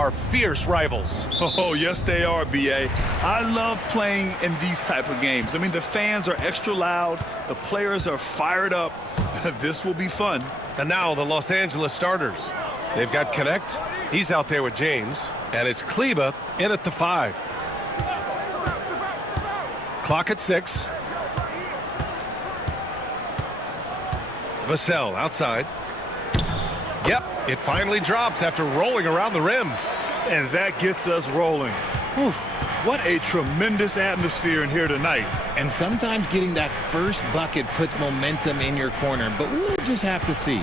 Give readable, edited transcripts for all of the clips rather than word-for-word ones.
are fierce rivals. Oh, yes, they are, B.A. I love playing in these type of games. I mean, the fans are extra loud. The players are fired up. This will be fun. And now the Los Angeles starters. They've got Connect. He's out there with James. And it's Kleba in at the 5. Clock at 6. Vassell outside. Yep, it finally drops after rolling around the rim. And that gets us rolling. Whew, what a tremendous atmosphere in here tonight. And sometimes getting that first bucket puts momentum in your corner, but we'll just have to see.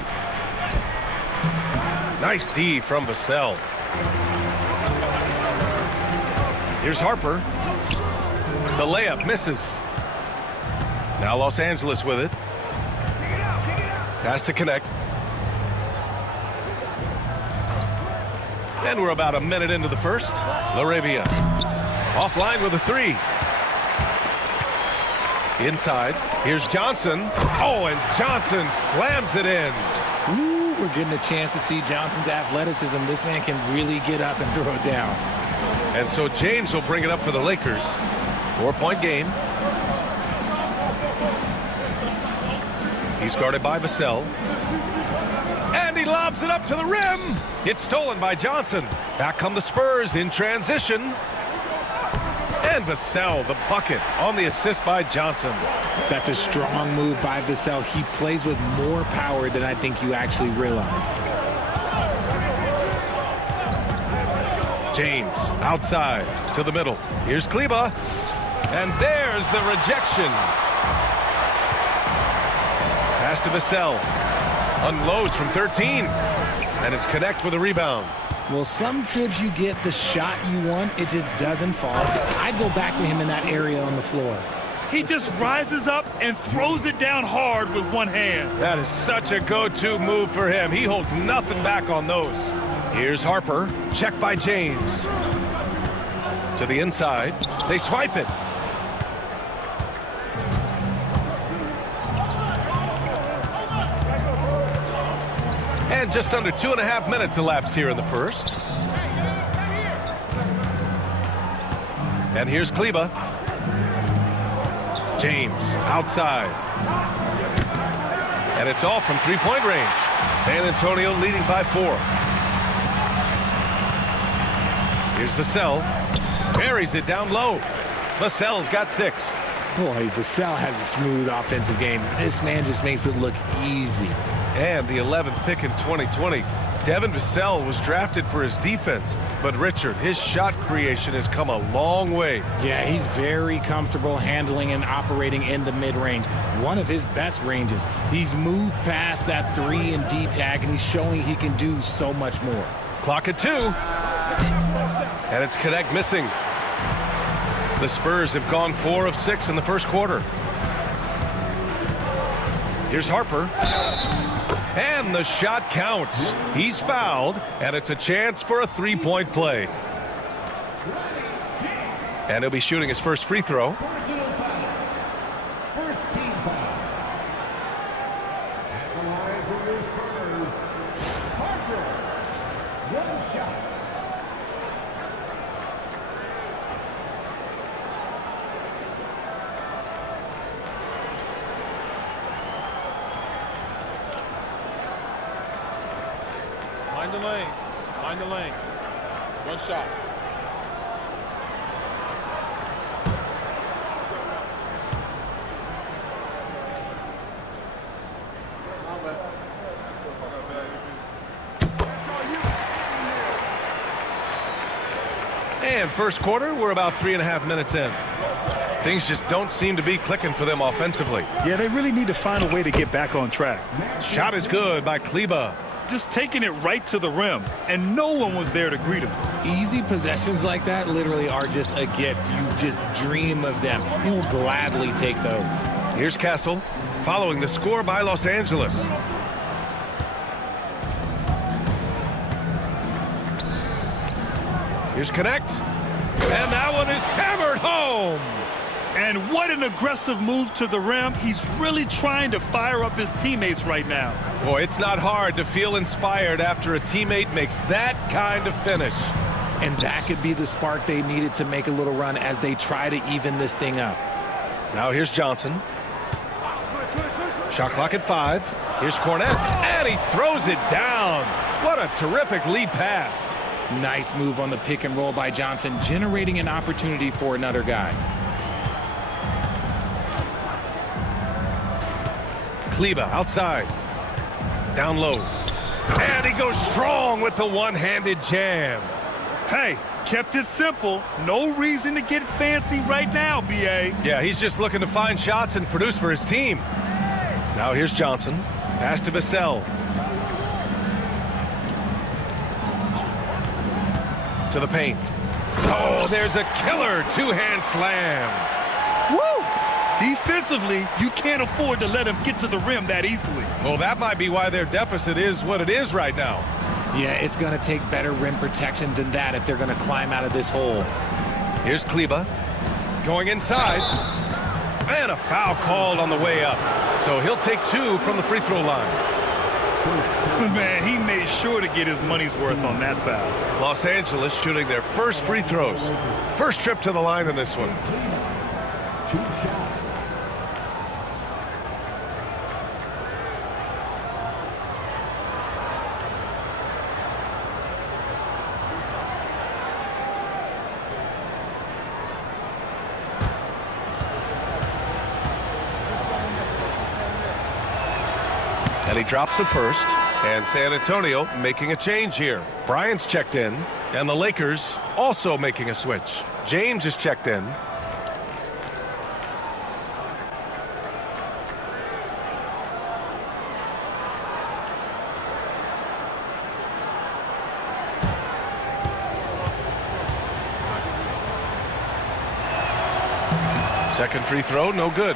Nice D from Vassell. Here's Harper. The layup misses. Now Los Angeles with it. Pass to Connect. And we're about a minute into the first. Laravia offline with a 3. Inside. Here's Johnson. Oh, and Johnson slams it in. Ooh, we're getting a chance to see Johnson's athleticism. This man can really get up and throw it down. And so James will bring it up for the Lakers. 4-point game. He's guarded by Vassell. And he lobs it up to the rim. It's stolen by Johnson. Back come the Spurs in transition. And Vassell, the bucket on the assist by Johnson. That's a strong move by Vassell. He plays with more power than I think you actually realize. James outside to the middle. Here's Kleba. And there's the rejection. Pass to Vassell. Unloads from 13. And it's Connect with a rebound. Well, some trips you get the shot you want, it just doesn't fall. I'd go back to him in that area on the floor. He just rises up and throws it down hard with one hand. That is such a go-to move for him. He holds nothing back on those. Here's Harper. Checked by James. To the inside. They swipe it. And just under 2.5 minutes elapsed here in the first. And here's Kleba. James outside. And it's all from three-point range. San Antonio leading by 4. Here's Vassell. Buries it down low. Vassell's got 6. Boy, Vassell has a smooth offensive game. This man just makes it look easy. And the 11th pick in 2020. Devin Vassell was drafted for his defense. But Richard, his shot creation has come a long way. Yeah, he's very comfortable handling and operating in the mid-range. One of his best ranges. He's moved past that 3 and D tag, and he's showing he can do so much more. Clock at 2. And it's Connect missing. The Spurs have gone 4 of 6 in the first quarter. Here's Harper. And the shot counts. He's fouled, and it's a chance for a 3-point play. And he'll be shooting his first free throw. First team foul. At the line for your Spurs, Harper. 1 shot. Mind the lanes. Mind the lanes. 1 shot. And first quarter, we're about 3.5 minutes in. Things just don't seem to be clicking for them offensively. Yeah, they really need to find a way to get back on track. Shot is good by Kleba. Just taking it right to the rim, and no one was there to greet him. Easy possessions like that literally are just a gift. You just dream of them. He'll gladly take those. Here's Castle, following the score by Los Angeles. Here's Connect. And that one is hammered home. And what an aggressive move to the rim. He's really trying to fire up his teammates right now. Boy, it's not hard to feel inspired after a teammate makes that kind of finish. And that could be the spark they needed to make a little run as they try to even this thing up. Now here's Johnson. Shot clock at 5. Here's Cornette, and he throws it down. What a terrific lead pass. Nice move on the pick and roll by Johnson, generating an opportunity for another guy. Kleber outside. Down low. And he goes strong with the one-handed jam. Hey, kept it simple. No reason to get fancy right now, B.A. Yeah, he's just looking to find shots and produce for his team. Now here's Johnson. Pass to Vassell. To the paint. Oh, there's a killer two-hand slam. Woo! Defensively, you can't afford to let him get to the rim that easily. Well, that might be why their deficit is what it is right now. Yeah, it's going to take better rim protection than that if they're going to climb out of this hole. Here's Kleber going inside. And a foul called on the way up. So he'll take 2 from the free throw line. Man, he made sure to get his money's worth on that foul. Los Angeles shooting their first free throws. First trip to the line in this one. 2 shots. And he drops the first. And San Antonio making a change here. Bryant's checked in. And the Lakers also making a switch. James is checked in. Second free throw, no good.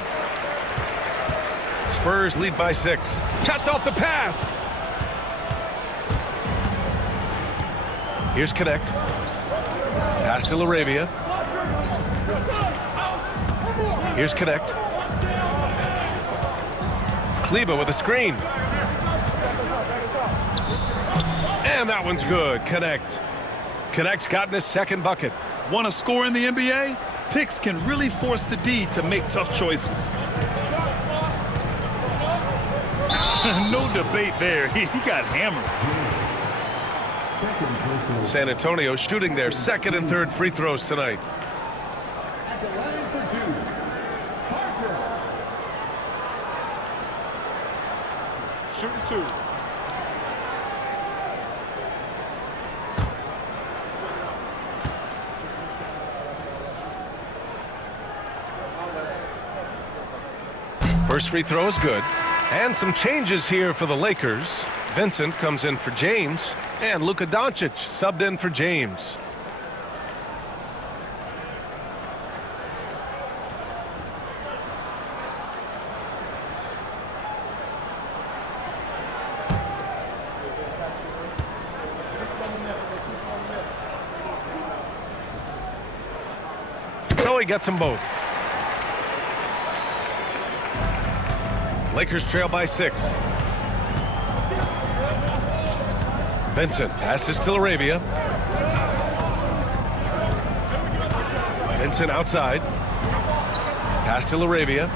Spurs lead by 6. Cuts off the pass. Here's Connect. Pass to LaRavia. Here's Connect. Kleber with a screen. And that one's good. Connect. Connect's gotten his second bucket. Want to score in the NBA? Picks can really force the D to make tough choices. No debate there. He got hammered. San Antonio shooting their second and third free throws tonight. At the line for 2, Harper. Shooting 2. First free throw is good. And some changes here for the Lakers. Vincent comes in for James. And Luka Doncic subbed in for James. So he gets them both. Lakers trail by 6. Vincent passes to LaRavia. Vincent outside. Pass to LaRavia.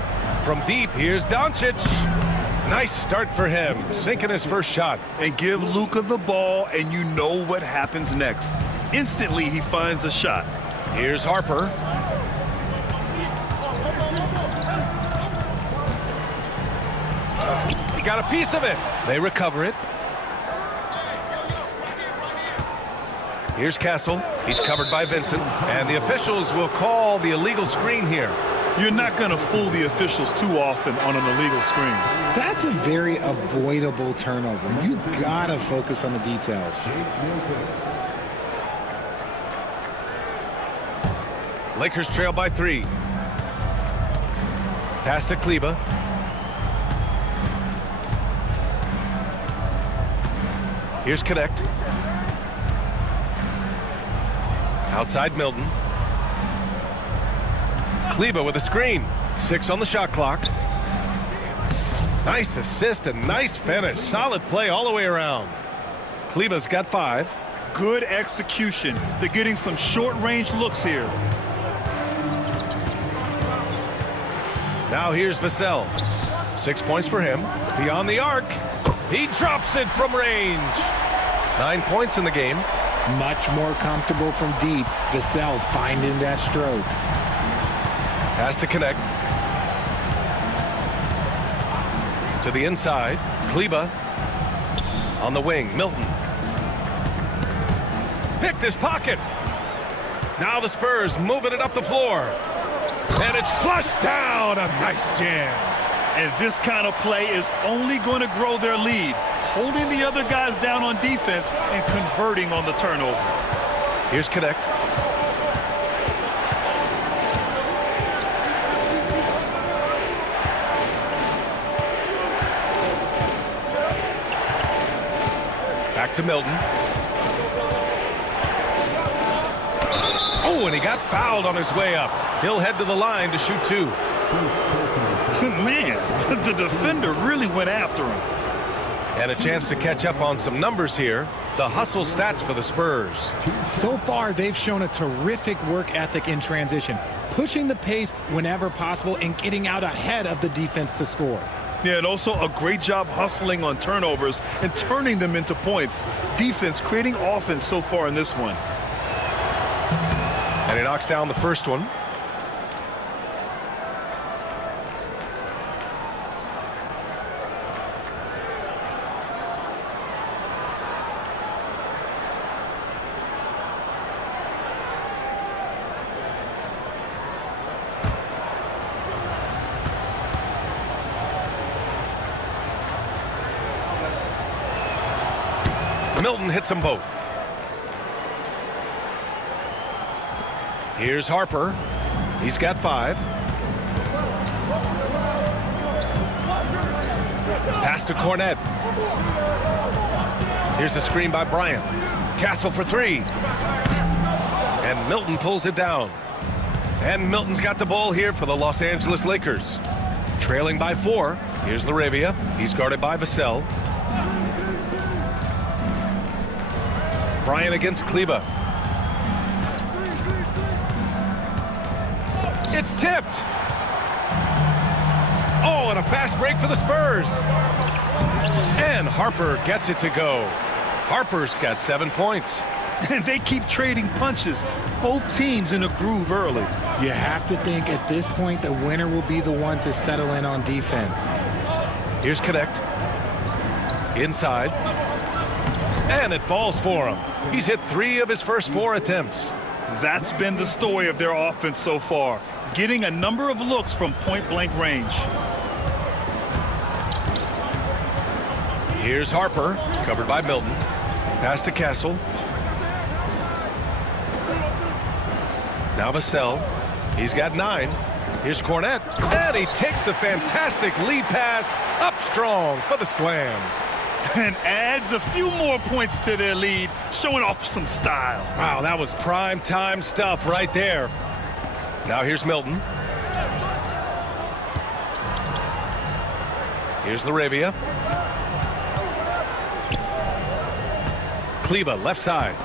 From deep, here's Doncic. Nice start for him, sinking his first shot. And give Luka the ball, and you know what happens next. Instantly, he finds a shot. Here's Harper. He got a piece of it. They recover it. Here's Castle. He's covered by Vincent. And the officials will call the illegal screen here. You're not going to fool the officials too often on an illegal screen. That's a very avoidable turnover. You gotta focus on the details. Lakers trail by 3. Pass to Kleber. Here's Connect. Outside Milton. Kleber with a screen. 6 on the shot clock. Nice assist and nice finish. Solid play all the way around. Kleber's got 5. Good execution. They're getting some short-range looks here. Now here's Vassell. 6 points for him. Beyond the arc. He drops it from range. 9 points in the game. Much more comfortable from deep. Vassell finding that stroke. Has to connect. To the inside. Kleba. On the wing. Milton. Picked his pocket. Now the Spurs moving it up the floor. And it's flushed down. A nice jam. And this kind of play is only going to grow their lead, holding the other guys down on defense and converting on the turnover. Here's Connect. Back to Milton. Oh, and he got fouled on his way up. He'll head to the line to shoot 2. Man, the defender really went after him. And a chance to catch up on some numbers here. The hustle stats for the Spurs. So far, they've shown a terrific work ethic in transition, pushing the pace whenever possible and getting out ahead of the defense to score. Yeah, and also a great job hustling on turnovers and turning them into points. Defense creating offense so far in this one. And he knocks down the first one. Milton hits them both. Here's Harper. He's got 5. Pass to Cornette. Here's the screen by Bryant. Castle for 3. And Milton pulls it down. And Milton's got the ball here for the Los Angeles Lakers. Trailing by 4. Here's Laravia. He's guarded by Vassell. Bryant against Kleba. It's tipped. Oh, and a fast break for the Spurs. And Harper gets it to go. Harper's got 7 points. And they keep trading punches. Both teams in a groove early. You have to think at this point the winner will be the one to settle in on defense. Here's Connect. Inside. And it falls for him. He's hit 3 of his first 4 attempts. That's been the story of their offense so far, getting a number of looks from point-blank range. Here's Harper, covered by Milton. Pass to Castle. Now Vassell. He's got 9. Here's Cornette. And he takes the fantastic lead pass up strong for the slam. And adds a few more points to their lead, showing off some style. Wow, that was prime time stuff right there. Now here's Milton. Here's Laravia. Kleba, left side.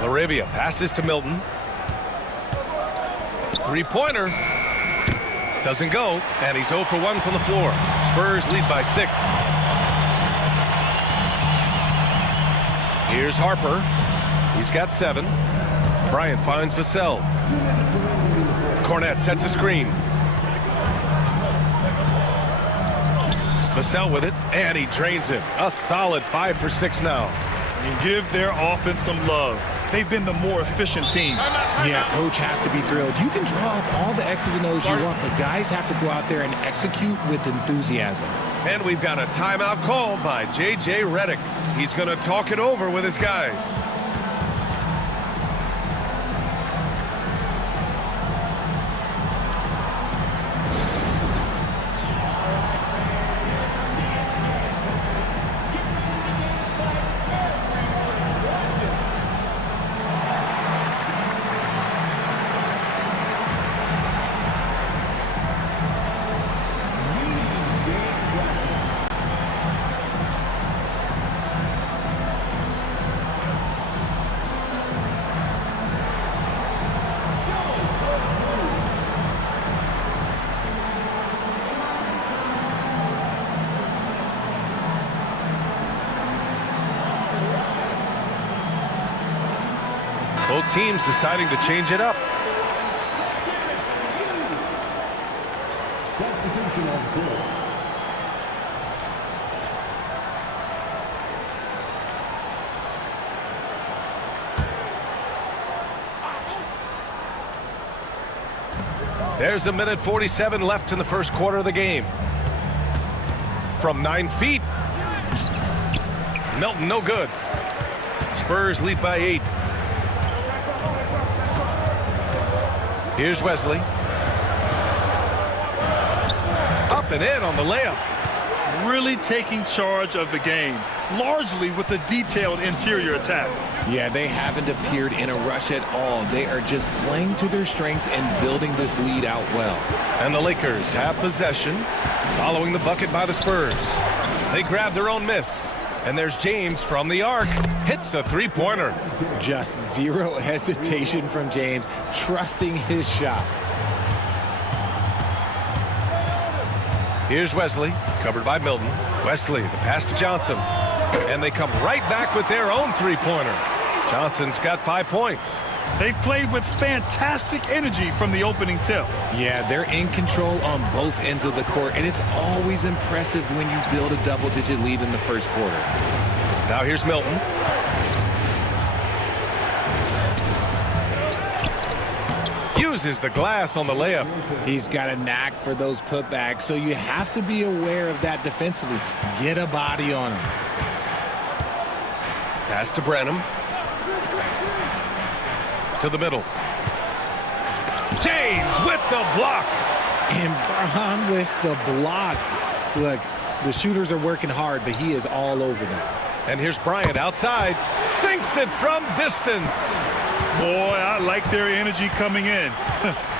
Laravia passes to Milton. 3-pointer. Doesn't go, and he's 0 for 1 from the floor. Spurs lead by 6. Here's Harper. He's got 7. Bryant finds Vassell. Cornette sets a screen. Vassell with it, and he drains it. A solid 5 for 6 now. And give their offense some love. They've been the more efficient team. Yeah, coach has to be thrilled. You can draw up all the X's and O's you want, but guys have to go out there and execute with enthusiasm. And we've got a timeout called by J.J. Redick. He's going to talk it over with his guys. Both teams deciding to change it up. Substitution on court. There's a minute 47 left in the first quarter of the game. From 9 feet. Milton, no good. Spurs lead by 8. Here's Wesley. Up and in on the layup. Really taking charge of the game, largely with a detailed interior attack. Yeah, they haven't appeared in a rush at all. They are just playing to their strengths and building this lead out well. And the Lakers have possession, following the bucket by the Spurs. They grab their own miss. And there's James from the arc. Hits a three-pointer. Just zero hesitation from James, trusting his shot. Here's Wesley, covered by Milton. Wesley, the pass to Johnson. And they come right back with their own three-pointer. Johnson's got 5 points. They've played with fantastic energy from the opening tip. Yeah, they're in control on both ends of the court, and it's always impressive when you build a double-digit lead in the first quarter. Now here's Milton. Uses the glass on the layup. He's got a knack for those putbacks, so you have to be aware of that defensively. Get a body on him. Pass to Brenham. To the middle. James with the block. And Bron with the block. Look, the shooters are working hard, but he is all over them. And here's Bryant outside. Sinks it from distance. Boy, I like their energy coming in.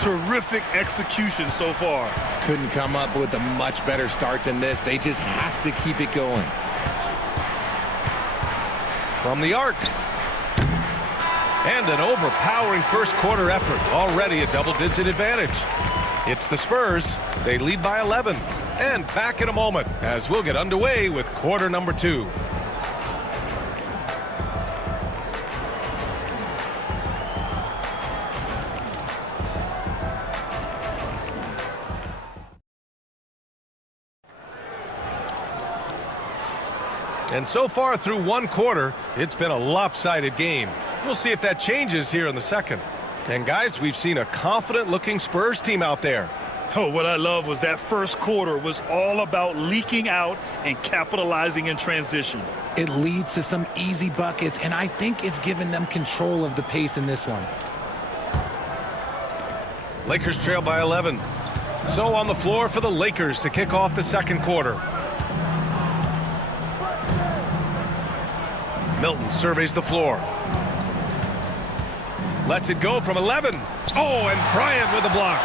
Terrific execution so far. Couldn't come up with a much better start than this. They just have to keep it going. From the arc. And an overpowering first quarter effort. Already a double-digit advantage. It's the Spurs. They lead by 11. And back in a moment as we'll get underway with quarter number 2. And so far through one quarter, it's been a lopsided game. We'll see if that changes here in the second. And guys, we've seen a confident-looking Spurs team out there. Oh, what I love was that first quarter was all about leaking out and capitalizing in transition. It leads to some easy buckets, and I think it's given them control of the pace in this one. Lakers trail by 11. So on the floor for the Lakers to kick off the second quarter. Milton surveys the floor. Lets it go from 11. Oh, and Bryant with a block.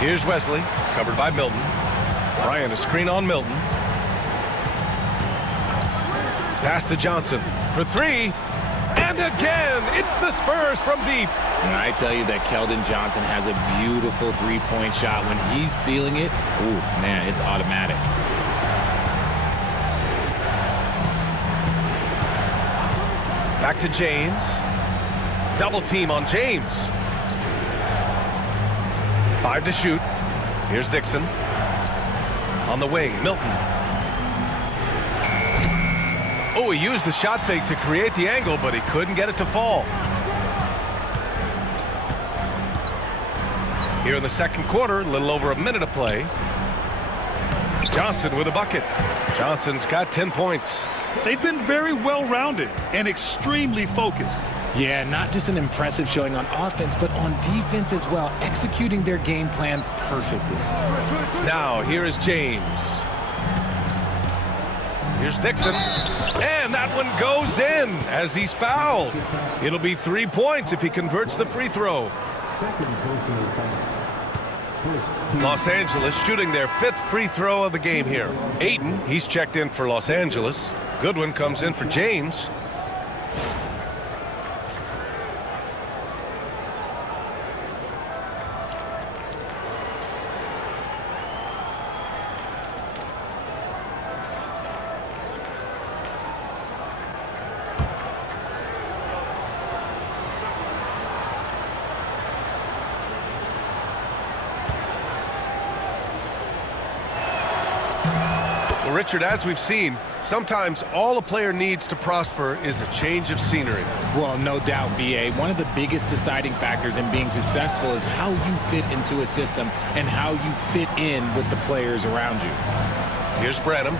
Here's Wesley, covered by Milton. Bryant a screen on Milton. Pass to Johnson for 3. And again, it's the Spurs from deep. And I tell you that Keldon Johnson has a beautiful three-point shot. When he's feeling it, ooh, man, it's automatic. Back to James. Double team on James. 5 to shoot. Here's Dixon. On the wing, Milton. Oh, he used the shot fake to create the angle, but he couldn't get it to fall. Here in the second quarter, a little over a minute of play. Johnson with a bucket. Johnson's got 10 points. They've been very well-rounded and extremely focused. Yeah, not just an impressive showing on offense, but on defense as well, executing their game plan perfectly. Now, here is James. Here's Dixon. And that one goes in as he's fouled. It'll be 3 points if he converts the free throw. Second personal foul. Los Angeles shooting their 5th free throw of the game here. Ayton, he's checked in for Los Angeles. Goodwin comes in for James. Richard, as we've seen, sometimes all a player needs to prosper is a change of scenery. Well, no doubt, B.A. One of the biggest deciding factors in being successful is how you fit into a system and how you fit in with the players around you. Here's Branham.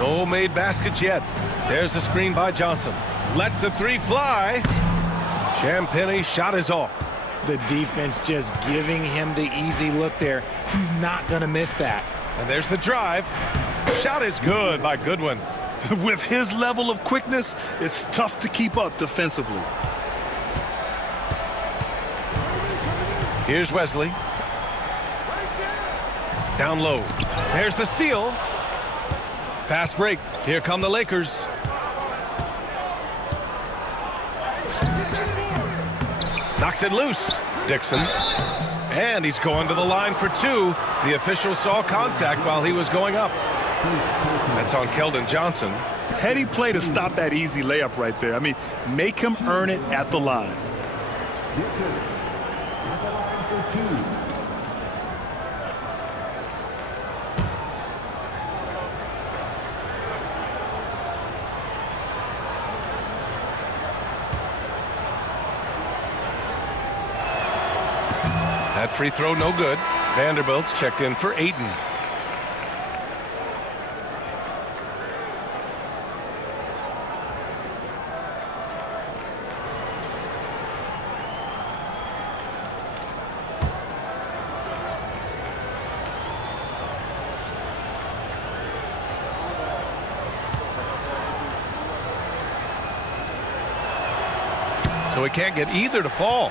No made baskets yet. There's the screen by Johnson. Lets the three fly. Champagny shot is off. The defense just giving him the easy look there. He's not going to miss that. And there's the drive. Shot is good by Goodwin. With his level of quickness, it's tough to keep up defensively. Here's Wesley. Down low. There's the steal. Fast break. Here come the Lakers. Knocks it loose. Dixon. And he's going to the line for two. The official saw contact while he was going up. That's on Keldon Johnson. Heady play to stop that easy layup right there. I mean, make him earn it at the line. That free throw no good. Vanderbilt's checked in for Ayton. So he can't get either to fall.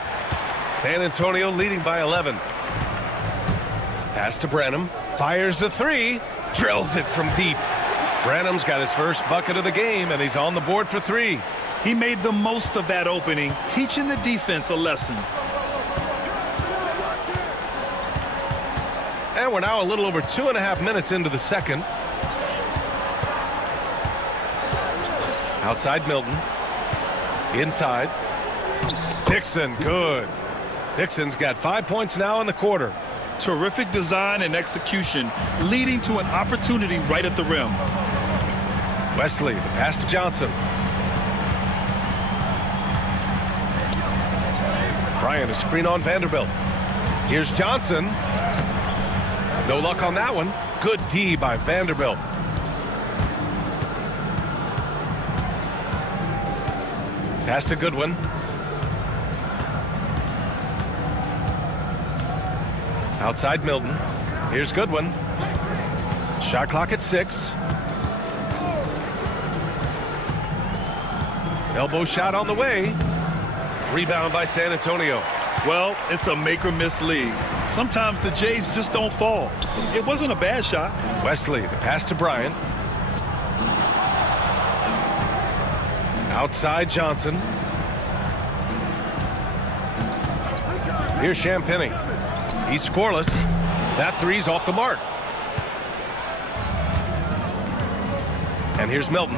San Antonio leading by 11. Pass to Branham. Fires the three. Drills it from deep. Branham's got his first bucket of the game, and he's on the board for three. He made the most of that opening, teaching the defense a lesson. And we're now a little over 2.5 minutes into the second. Outside Milton. Inside. Dixon, good. Dixon's got 5 points now in the quarter. Terrific design and execution, leading to an opportunity right at the rim. Wesley, the pass to Johnson. Bryant, a screen on Vanderbilt. Here's Johnson. No luck on that one. Good D by Vanderbilt. Pass to Goodwin. Outside Milton. Here's Goodwin. Shot clock at 6. Elbow shot on the way. Rebound by San Antonio. Well, it's a make or miss league. Sometimes the Jays just don't fall. It wasn't a bad shot. Wesley, the pass to Bryant. Outside Johnson. Here's Champagny. He's scoreless. That three's off the mark. And here's Milton.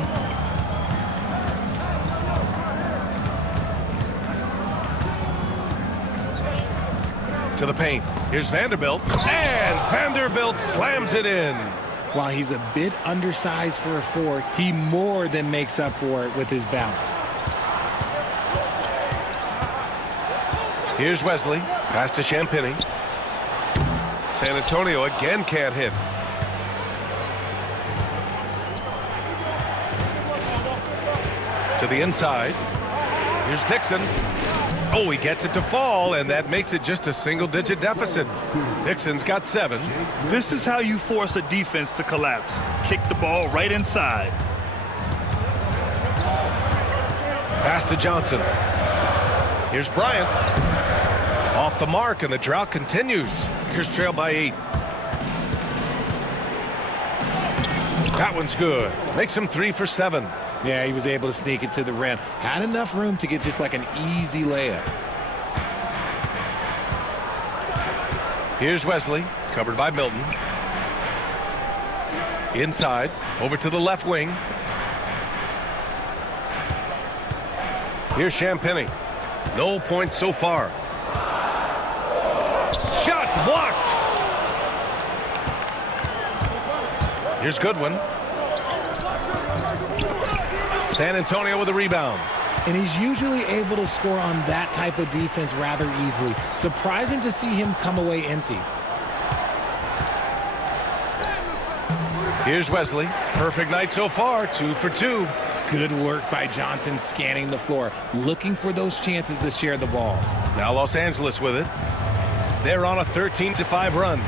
To the paint. Here's Vanderbilt. And Vanderbilt slams it in. While he's a bit undersized for a 4, he more than makes up for it with his bounce. Here's Wesley. Pass to Champagny. San Antonio again can't hit. To the inside. Here's Dixon. Oh, he gets it to fall, and that makes it just a single-digit deficit. Dixon's got 7. This is how you force a defense to collapse. Kick the ball right inside. Pass to Johnson. Here's Bryant. Off the mark, and the drought continues. Lakers trail by 8. That one's good. Makes him 3 for 7. Yeah, he was able to sneak it to the rim. Had enough room to get just like an easy layup. Here's Wesley, covered by Milton. Inside, over to the left wing. Here's Champagny. No points so far. Shots blocked. Here's Goodwin. San Antonio with a rebound. And he's usually able to score on that type of defense rather easily. Surprising to see him come away empty. Here's Wesley. Perfect night so far, 2 for 2. Good work by Johnson scanning the floor, looking for those chances to share the ball. Now Los Angeles with it. They're on a 13-5 run.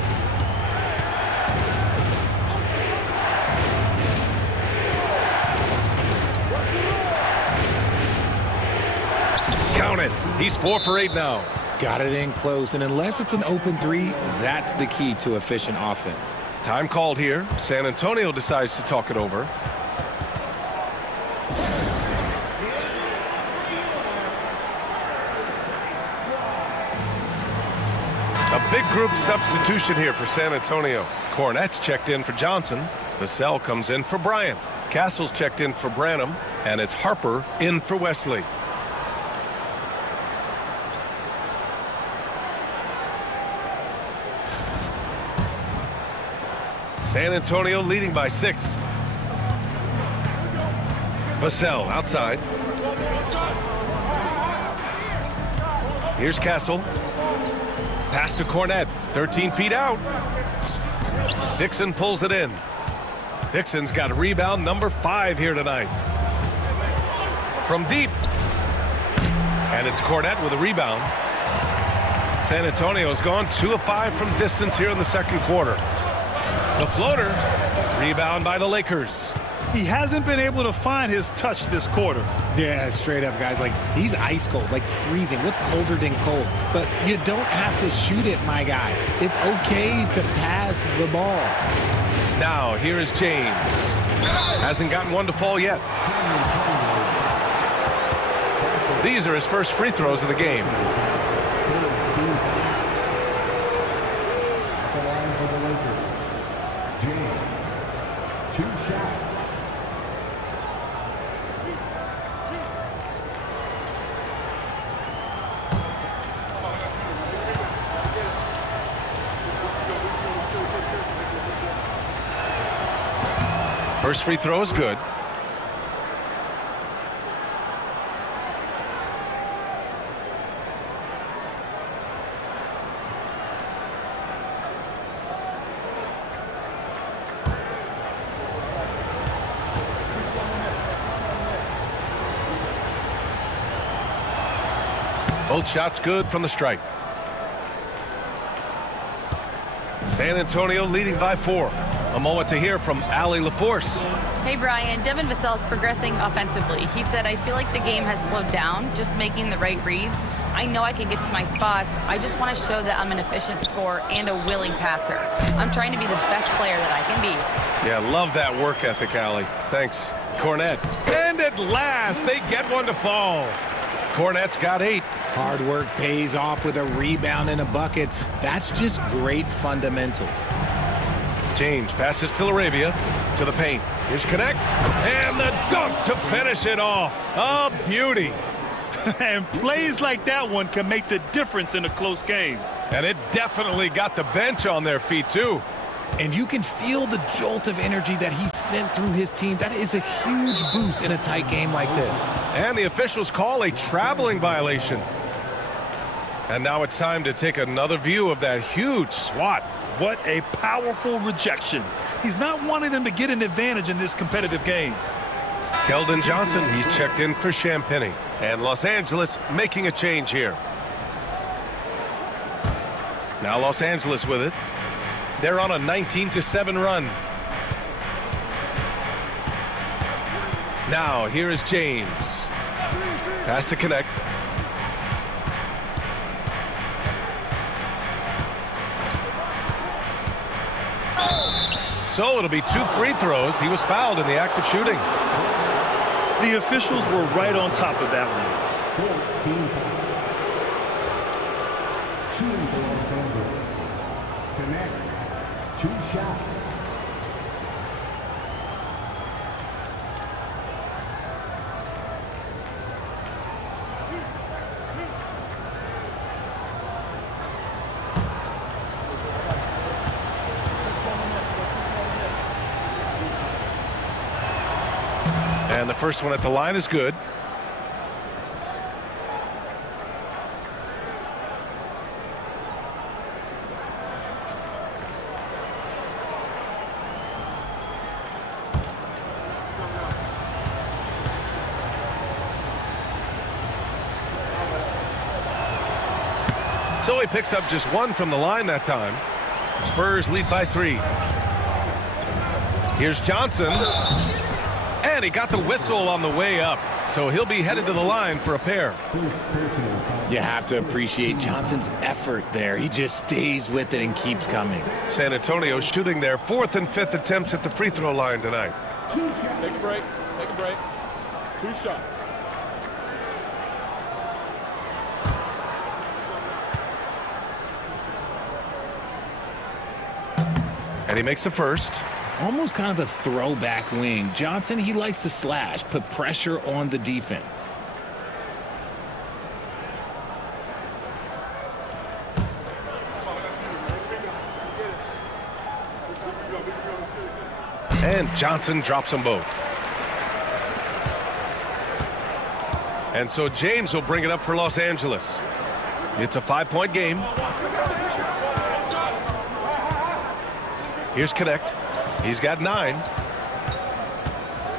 Count it. He's 4 for 8 now. Got it in close, and unless it's an open three, that's the key to efficient offense. Time called here. San Antonio decides to talk it over. A big group substitution here for San Antonio. Cornette's checked in for Johnson. Vassell comes in for Bryant. Castle's checked in for Branham. And it's Harper in for Wesley. San Antonio leading by 6. Vassell outside. Here's Castle. Pass to Cornette. 13 feet out. Dixon pulls it in. Dixon's got a rebound number 5 here tonight. From deep. And it's Cornette with a rebound. San Antonio's gone 2 of 5 from distance here in the second quarter. The floater. Rebound by the Lakers. He hasn't been able to find his touch this quarter. Yeah, straight up, guys. Like, he's ice cold, like freezing. What's colder than cold? But you don't have to shoot it, my guy. It's okay to pass the ball. Now, here is James. Hasn't gotten one to fall yet. These are his first free throws of the game. James, 2 shots. First free throw is good. Both shots good from the stripe. San Antonio leading by 4. A moment to hear from Allie LaForce. Hey, Brian. Devin Vassell's progressing offensively. He said, I feel like the game has slowed down, just making the right reads. I know I can get to my spots. I just want to show that I'm an efficient scorer and a willing passer. I'm trying to be the best player that I can be. Yeah, love that work ethic, Allie. Thanks. Cornette. And at last, they get one to fall. Cornette's got 8. Hard work pays off with a rebound and a bucket. That's just great fundamentals. James passes to Arabia, to the paint. Here's Connect, and the dunk to finish it off. A beauty. And plays like that one can make the difference in a close game. And it definitely got the bench on their feet, too. And you can feel the jolt of energy that he sent through his team. That is a huge boost in a tight game like this. And the officials call a traveling violation. And now it's time to take another view of that huge swat. What a powerful rejection. He's not wanting them to get an advantage in this competitive game. Keldon Johnson, he's checked in for Champagny. And Los Angeles making a change here. Now Los Angeles with it. They're on a 19-7 run. Now here is James. Pass to Connect. So it'll be 2 free throws. He was fouled in the act of shooting. The officials were right on top of that one. 14 shooting for Los Angeles. Connect, 2 shots. And the first one at the line is good. So he picks up just one from the line that time. Spurs lead by 3. Here's Johnson. And he got the whistle on the way up. So he'll be headed to the line for a pair. You have to appreciate Johnson's effort there. He just stays with it and keeps coming. San Antonio shooting their 4th and 5th attempts at the free throw line tonight. Take a break. Take a break. 2 shots. And he makes the first. Almost kind of a throwback wing. Johnson, he likes to slash, put pressure on the defense. And Johnson drops them both. And so James will bring it up for Los Angeles. It's a 5-point game. Here's Connect. He's got 9.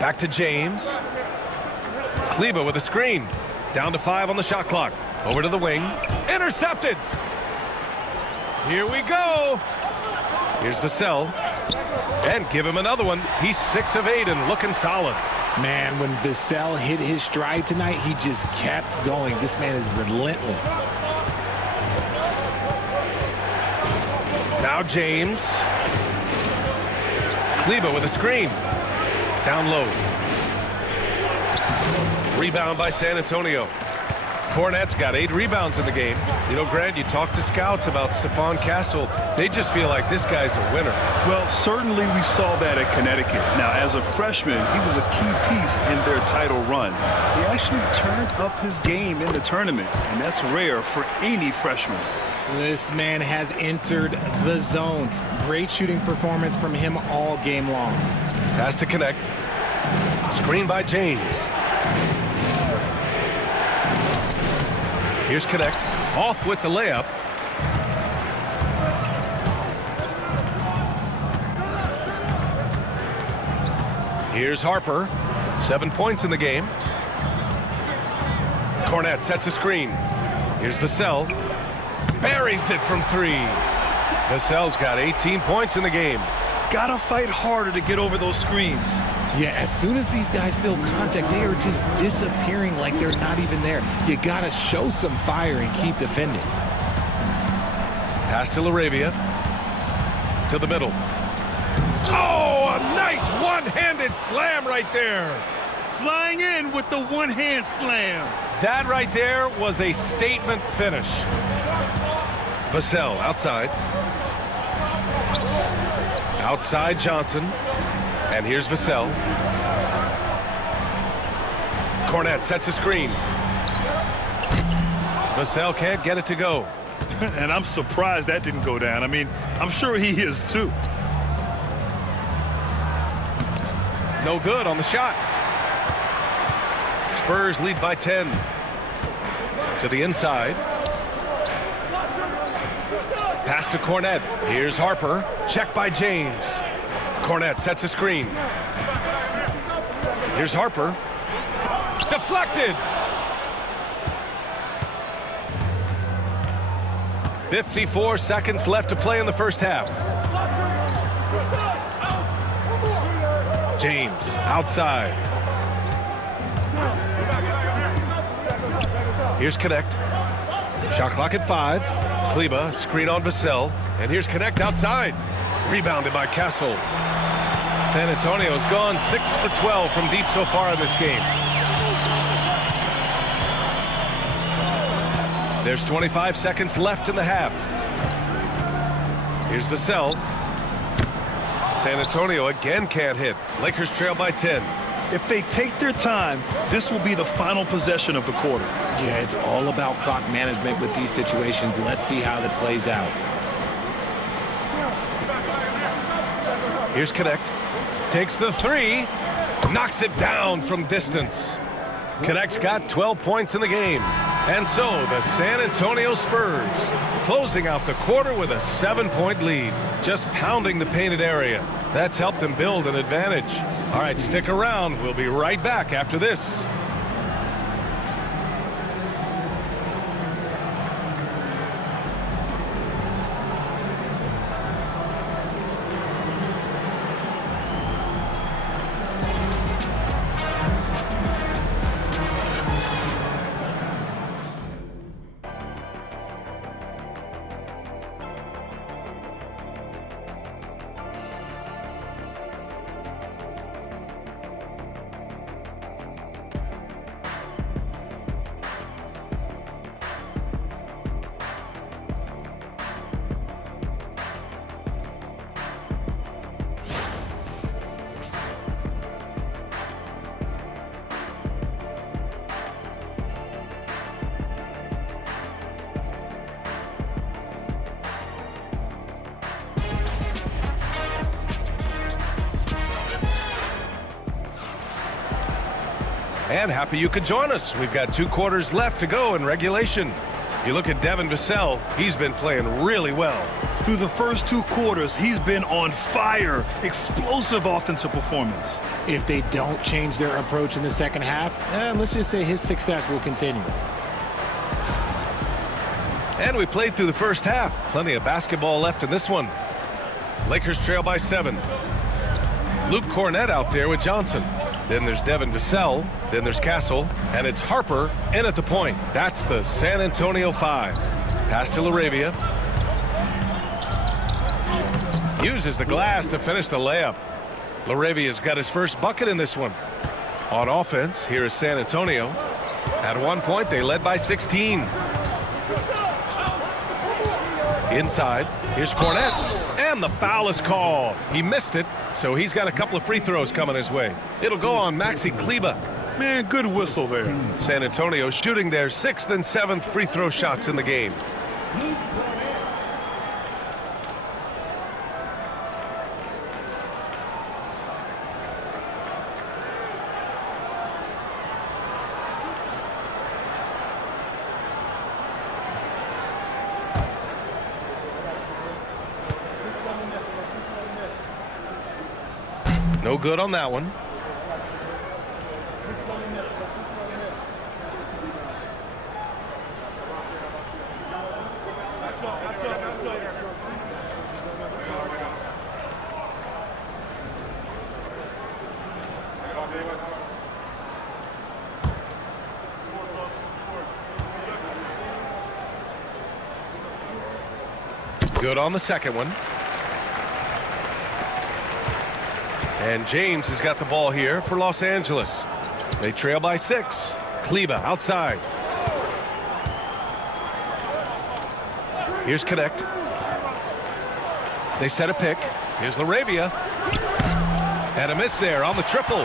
Back to James. Kleber with a screen. Down to 5 on the shot clock. Over to the wing. Intercepted. Here we go. Here's Vassell. And give him another one. He's 6 of 8 and looking solid. Man, when Vassell hit his stride tonight, he just kept going. This man is relentless. Now James. Kleber with a screen. Down low. Rebound by San Antonio. Cornette's got 8 rebounds in the game. You know, Grant, you talk to scouts about Stephon Castle. They just feel like this guy's a winner. Well, certainly we saw that at Connecticut. Now, as a freshman, he was a key piece in their title run. He actually turned up his game in the tournament, and that's rare for any freshman. This man has entered the zone. Great shooting performance from him all game long. Pass to Connect. Screen by James. Here's Connect. Off with the layup. Here's Harper. 7 points in the game. Cornette sets a screen. Here's Vassell. Buries it from 3. Vassell's got 18 points in the game. Gotta fight harder to get over those screens. Yeah, as soon as these guys feel contact, they are just disappearing like they're not even there. You gotta show some fire and keep defending. Pass to LaRavia. To the middle. Oh, a nice one-handed slam right there. Flying in with the one-hand slam. That right there was a statement finish. Vassell outside. Outside Johnson. And here's Vassell. Cornette sets a screen. Vassell can't get it to go. And I'm surprised that didn't go down. I mean, I'm sure he is too. No good on the shot. Spurs lead by 10. To the inside. Pass to Cornette. Here's Harper. Check by James. Cornette sets a screen. Here's Harper. Deflected. 54 seconds left to play in the first half. James outside. Here's Connect. Shot clock at 5. Kleber, screen on Vassell. And here's Connect outside. Rebounded by Castle. San Antonio's gone 6 for 12 from deep so far in this game. There's 25 seconds left in the half. Here's Vassell. San Antonio again can't hit. Lakers trail by 10. If they take their time, this will be the final possession of the quarter. Yeah, it's all about clock management with these situations. Let's see how that plays out. Here's Connect. Takes the 3. Knocks it down from distance. Connect's got 12 points in the game. And so the San Antonio Spurs closing out the quarter with a 7-point lead, just pounding the painted area. That's helped them build an advantage. All right, stick around. We'll be right back after this. And happy you could join us. We've got 2 quarters left to go in regulation. You look at Vassell, he's been playing really well. Through the first 2 quarters, he's been on fire. Explosive offensive performance. If they don't change their approach in the second half, let's just say his success will continue. And we played through the first half. Plenty of basketball left in this one. Lakers trail by 7. Luke Cornett out there with Johnson. Then there's Vassell. Then there's Castle. And it's Harper in at the point. That's the San Antonio 5. Pass to LaRavia. Uses the glass to finish the layup. LaRavia's got his first bucket in this one. On offense, here is San Antonio. At one point, they led by 16. Inside, here's Cornett. And the foul is called. He missed it, so he's got a couple of free throws coming his way. It'll go on Maxi Kleba. Man, good whistle there. San Antonio shooting their 6th and 7th free throw shots in the game. No good on that one. Good on the second one. And James has got the ball here for Los Angeles. They trail by 6. Kleba outside. Here's Connect. They set a pick. Here's LaRavia. And a miss there on the triple.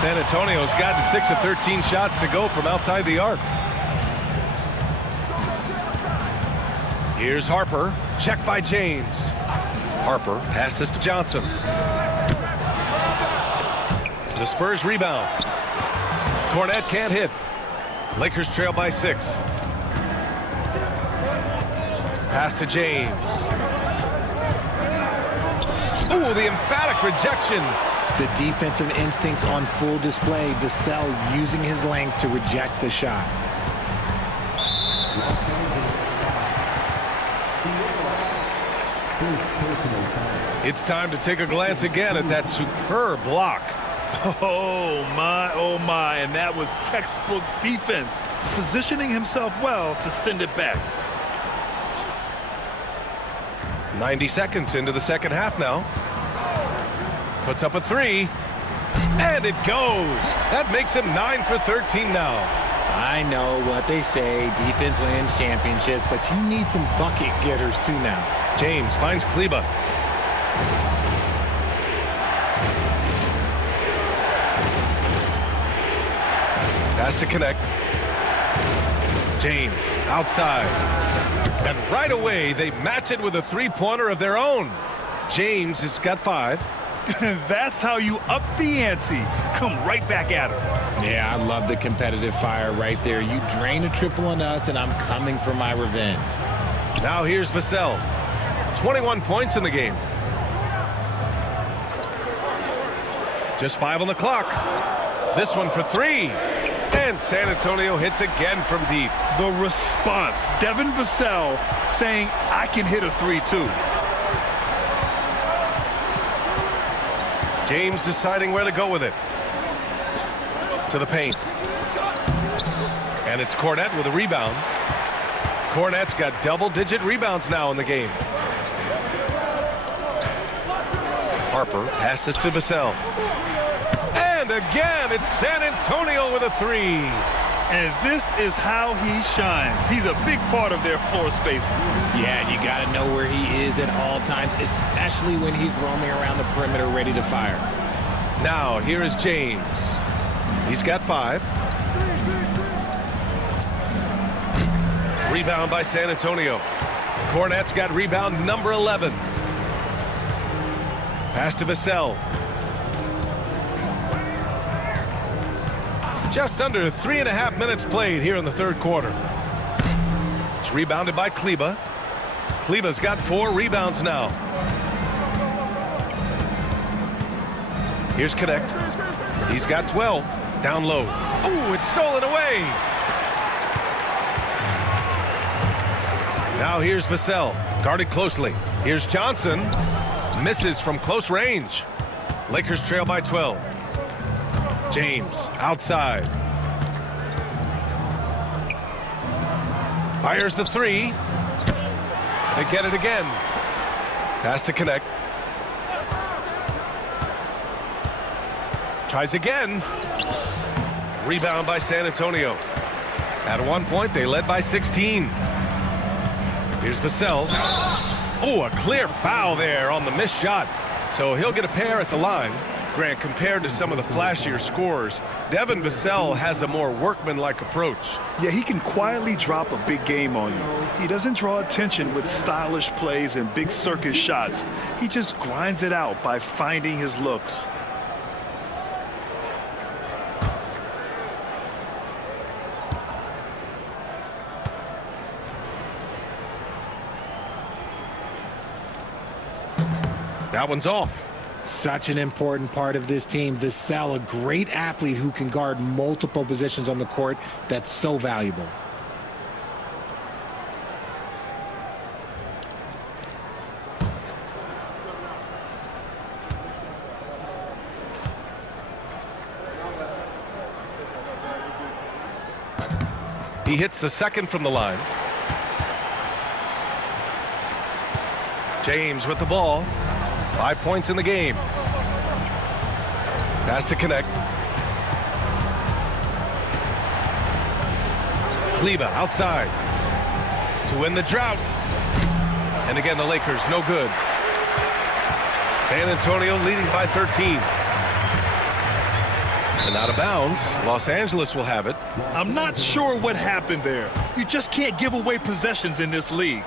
San Antonio's gotten 6 of 13 shots to go from outside the arc. Here's Harper. Check by James. Harper passes to Johnson. The Spurs rebound. Cornett can't hit. Lakers trail by 6. Pass to James. Ooh, the emphatic rejection. The defensive instincts on full display. Vassell using his length to reject the shot. It's time to take a glance again at that superb block. Oh my, and that was textbook defense, positioning himself well to send it back. 90 seconds into the second half now. Puts up a 3, and it goes. That makes him 9 for 13 now. I know what they say, defense wins championships, but you need some bucket getters too now. James finds Kleba. Pass to Connect. James outside. And right away, they match it with a three-pointer of their own. James has got 5. That's how you up the ante. Come right back at him. Yeah, I love the competitive fire right there. You drain a triple on us, and I'm coming for my revenge. Now here's Vassell. 21 points in the game. Just 5 on the clock. This one for 3. And San Antonio hits again from deep. The response. Devin Vassell saying, I can hit a 3 too. James deciding where to go with it. To the paint. And it's Cornette with a rebound. Cornette's got double-digit rebounds now in the game. Harper passes to Vassell. And again, it's San Antonio with a 3. And this is how he shines. He's a big part of their floor spacing. Yeah, and you got to know where he is at all times, especially when he's roaming around the perimeter ready to fire. Now, here is James. He's got 5. Rebound by San Antonio. Cornette's got rebound number 11. Pass to Vassell. Just under 3.5 minutes played here in the third quarter. It's rebounded by Kleber. Kleber's got 4 rebounds now. Here's Connect. He's got 12. Down low. Oh, it's stolen away. Now here's Vassell. Guarded closely. Here's Johnson. Misses from close range. Lakers trail by 12. James outside. Fires the 3. They get it again. Pass to Connect. Tries again. Rebound by San Antonio. At one point, they led by 16. Here's Vassell. Oh, a clear foul there on the missed shot. So he'll get a pair at the line. Grant, compared to some of the flashier scorers, Devin Vassell has a more workmanlike approach. Yeah, he can quietly drop a big game on you. He doesn't draw attention with stylish plays and big circus shots. He just grinds it out by finding his looks. That one's off. Such an important part of this team. Vassell, a great athlete who can guard multiple positions on the court. That's so valuable. He hits the second from the line. James with the ball. 5 points in the game. Pass to Connect. Kleber outside to win the drought. And again, the Lakers no good. San Antonio leading by 13. And out of bounds. Los Angeles will have it. I'm not sure what happened there. You just can't give away possessions in this league.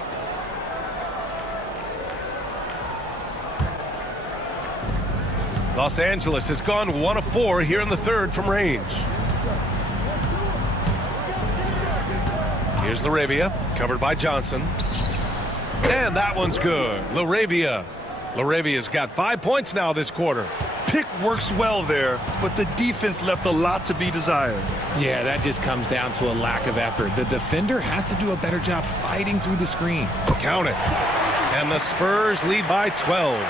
Los Angeles has gone 1 of 4 here in the third from range. Here's Laravia, covered by Johnson. And that one's good. Laravia's got 5 points now this quarter. Pick works well there, but the defense left a lot to be desired. Yeah, that just comes down to a lack of effort. The defender has to do a better job fighting through the screen. Count it. And the Spurs lead by 12.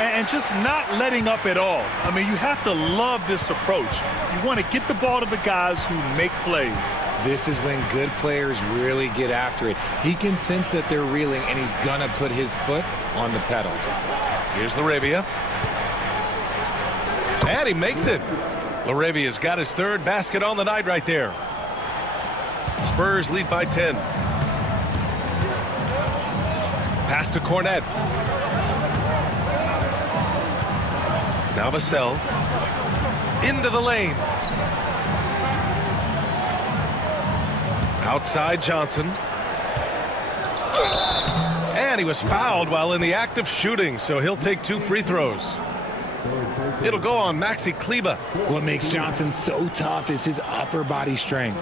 And just not letting up at all. I mean, you have to love this approach. You want to get the ball to the guys who make plays. This is when good players really get after it. He can sense that they're reeling, and he's going to put his foot on the pedal. Here's Laravia. And he makes it. Laravia's got his 3rd basket on the night right there. Spurs lead by 10. Pass to Cornette. Now Vassell into the lane. Outside Johnson. And he was fouled while in the act of shooting, so he'll take 2 free throws. It'll go on Maxi Kleba. What makes Johnson so tough is his upper body strength.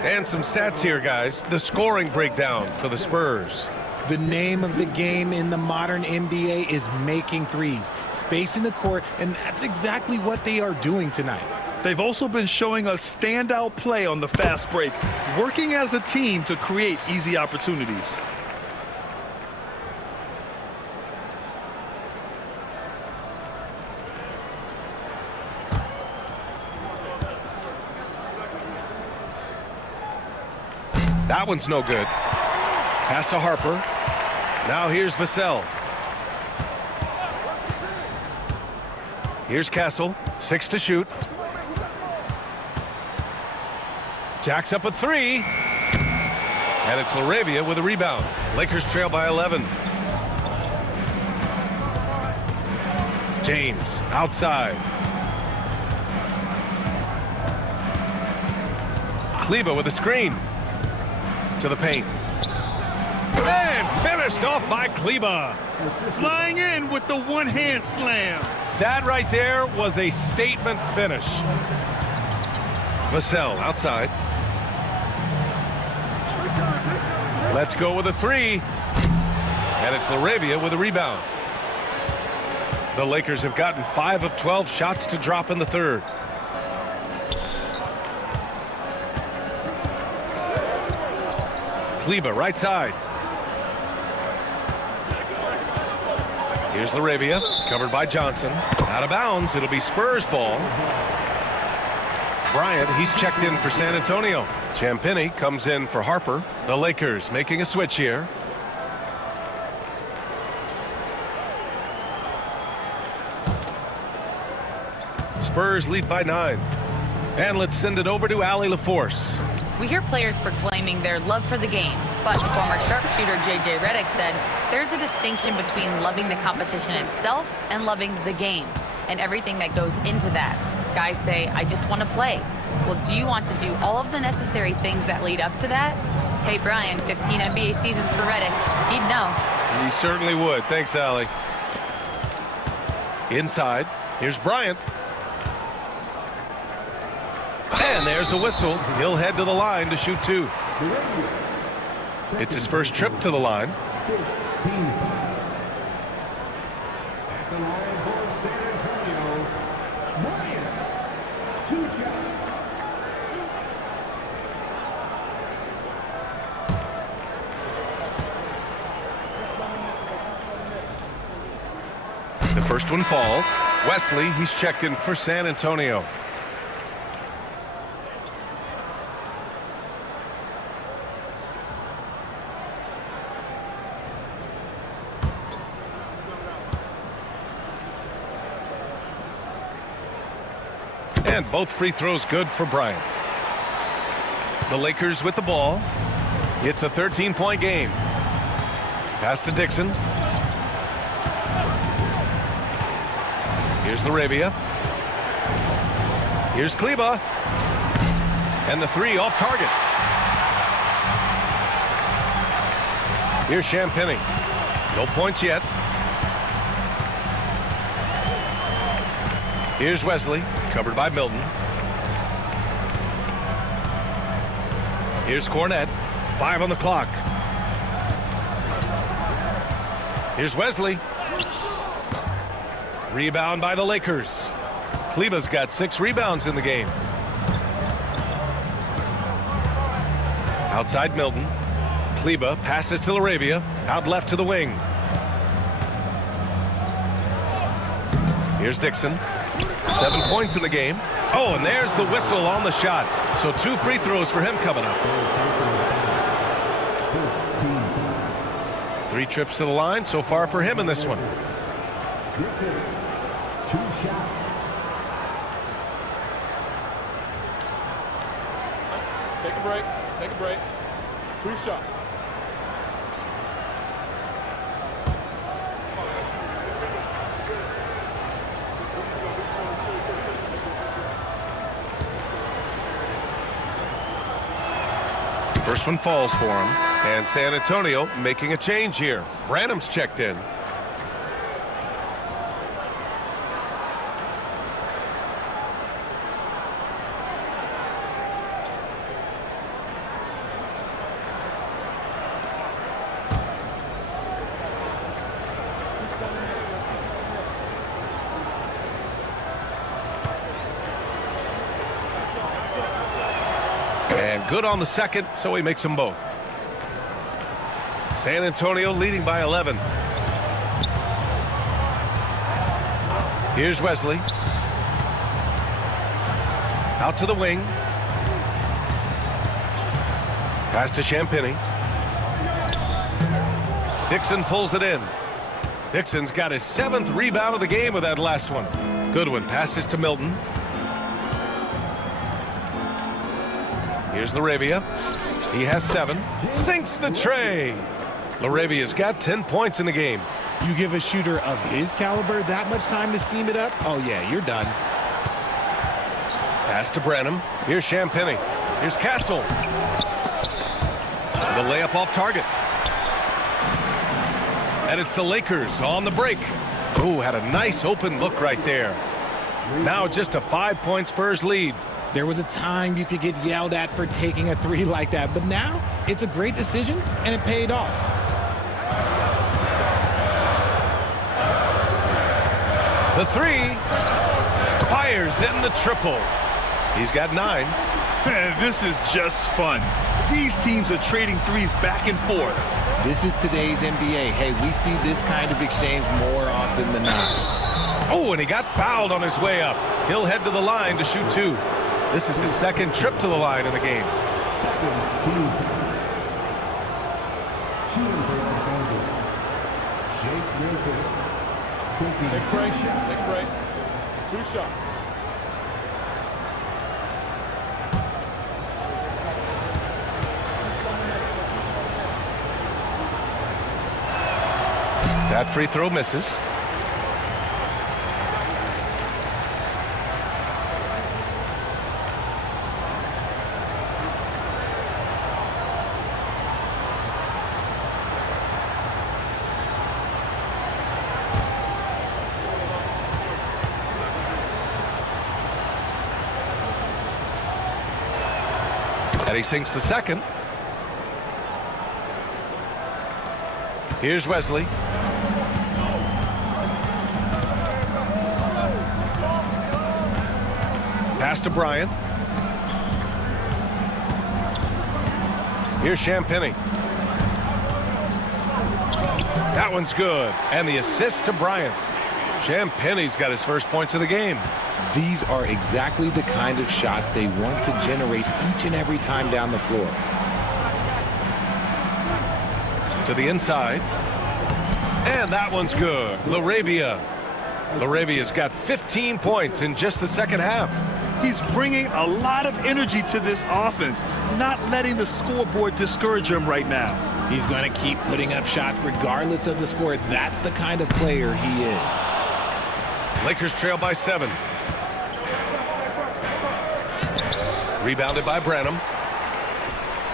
And some stats here, guys. The scoring breakdown for the Spurs. The name of the game in the modern NBA is making threes, spacing the court, and that's exactly what they are doing tonight. They've also been showing us standout play on the fast break, working as a team to create easy opportunities. That one's no good. Pass to Harper. Now here's Vassell. Here's Castle. 6 to shoot. Jacks up a 3. And it's LaRavia with a rebound. Lakers trail by 11. James outside. Kleba with a screen. To the paint. And finished off by Kleba. Flying in with the one-hand slam. That right there was a statement finish. Vassell outside. Let's go with a 3. And it's LaRavia with a rebound. The Lakers have gotten 5 of 12 shots to drop in the third. Kleba right side. Here's LaRavia, covered by Johnson. Out of bounds, it'll be Spurs ball. Bryant, he's checked in for San Antonio. Champagnie comes in for Harper. The Lakers making a switch here. Spurs lead by 9. And let's send it over to Allie LaForce. We hear players proclaiming their love for the game, but former sharpshooter J.J. Redick said there's a distinction between loving the competition itself and loving the game and everything that goes into that. Guys say, I just want to play. Well, do you want to do all of the necessary things that lead up to that? Hey, Brian, 15 NBA seasons for Redick. He'd know. He certainly would. Thanks, Allie. Inside, here's Bryant. And there's a whistle. He'll head to the line to shoot 2. It's his first trip to the line. At the line for San Antonio, Bryant, 2 shots. The first one falls. Wesley, he's checked in for San Antonio. And both free throws good for Bryant. The Lakers with the ball. It's a 13-point game. Pass to Dixon. Here's LaRavia. Here's Kleba. And the 3 off target. Here's Champagnie. No points yet. Here's Wesley, covered by Milton. Here's Cornette, 5 on the clock. Here's Wesley. Rebound by the Lakers. Kleba's got 6 rebounds in the game. Outside Milton. Kleba passes to LaRavia. Out left to the wing. Here's Dixon. 7 points in the game. Oh, and there's the whistle on the shot. So 2 free throws for him coming up. 3 trips to the line so far for him in this one. 2 shots. Take a break. Take a break. 2 shots. First one falls for him. And San Antonio making a change here. Branham's checked in. good on the second, so he makes them both. San Antonio leading by 11. Here's Wesley. Out to the wing. Pass to Champagny. Dixon pulls it in. Dixon's got his 7th rebound of the game with that last one. Goodwin passes to Milton. Here's Laravia. He has 7. Sinks the tray. Laravia's got 10 points in the game. You give a shooter of his caliber that much time to seam it up? Oh, yeah, you're done. Pass to Branham. Here's Champagny. Here's Castle. The layup off target. And it's the Lakers on the break. Ooh, had a nice open look right there. Now just a 5-point Spurs lead. There was a time you could get yelled at for taking a 3 like that, but now it's a great decision, and it paid off. The 3 fires in the triple. He's got 9. Man, this is just fun. These teams are trading threes back and forth. This is today's NBA. Hey, we see this kind of exchange more often than not. Oh, and he got fouled on his way up. He'll head to the line to shoot 2. This is his 2nd trip to the line in the game. Second team. Shooting for Los Angeles. Shake Milton. Take break. Take break. 2 shots. That free throw misses. And he sinks the 2nd. Here's Wesley. Pass to Bryant. Here's Champagny. That one's good. And the assist to Bryant. Champagny's got his first points of the game. These are exactly the kind of shots they want to generate each and every time down the floor. To the inside. And that one's good. Laravia. Laravia's got 15 points in just the second half. He's bringing a lot of energy to this offense, not letting the scoreboard discourage him right now. He's going to keep putting up shots regardless of the score. That's the kind of player he is. Lakers trail by 7. Rebounded by Branham.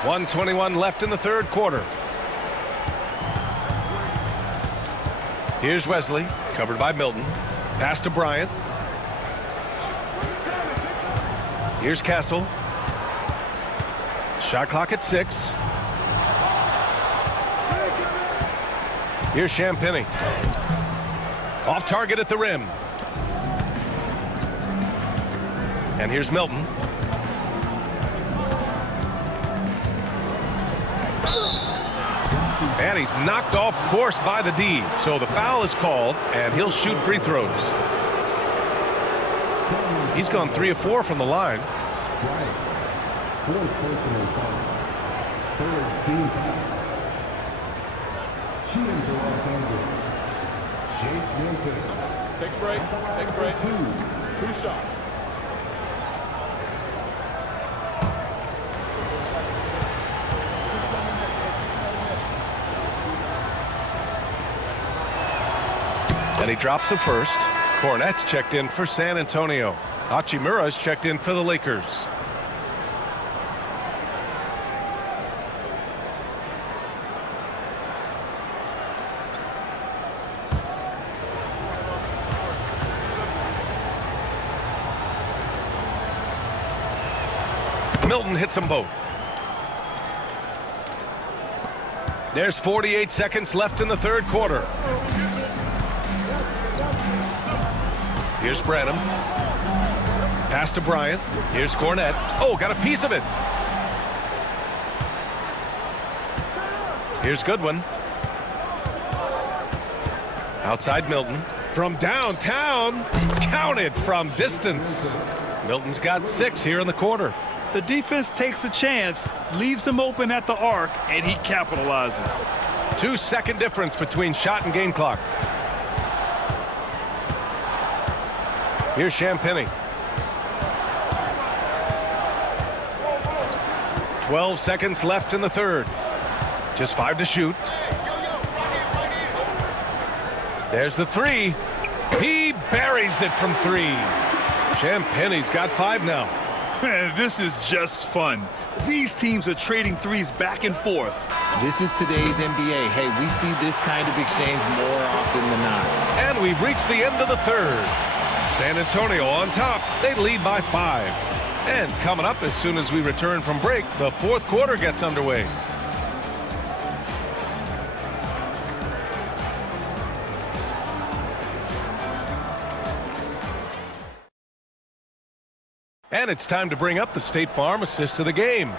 1:21 left in the 3rd quarter. Here's Wesley, covered by Milton. Pass to Bryant. Here's Castle. Shot clock at 6. Here's Champagny. Off target at the rim. And here's Milton. And he's knocked off course by the D. So the foul is called, and he'll shoot free throws. He's gone 3 of 4 from the line. Right. 4th personal foul. 3rd team foul. Shooting for Los Angeles. Shake Milton. Take a break. Take a break. 2 shots. And he drops the first. Cornette's checked in for San Antonio. Hachimura's checked in for the Lakers. Milton hits them both. There's 48 seconds left in the 3rd quarter. Here's Branham. Pass to Bryant. Here's Cornette. Oh, got a piece of it. Here's Goodwin. Outside Milton. From downtown. Counted from distance. Milton's got 6 here in the quarter. The defense takes a chance, leaves him open at the arc, and he capitalizes. 2-second difference between shot and game clock. Here's Champagnie. 12 seconds left in the third. Just 5 to shoot. There's the 3. He buries it from 3. Champagnie's got 5 now. Man, this is just fun. These teams are trading threes back and forth. This is today's NBA. Hey, we see this kind of exchange more often than not. And we've reached the end of the third. San Antonio on top. They lead by 5. And coming up as soon as we return from break, the fourth quarter gets underway. And it's time to bring up the State Farm assist of the game.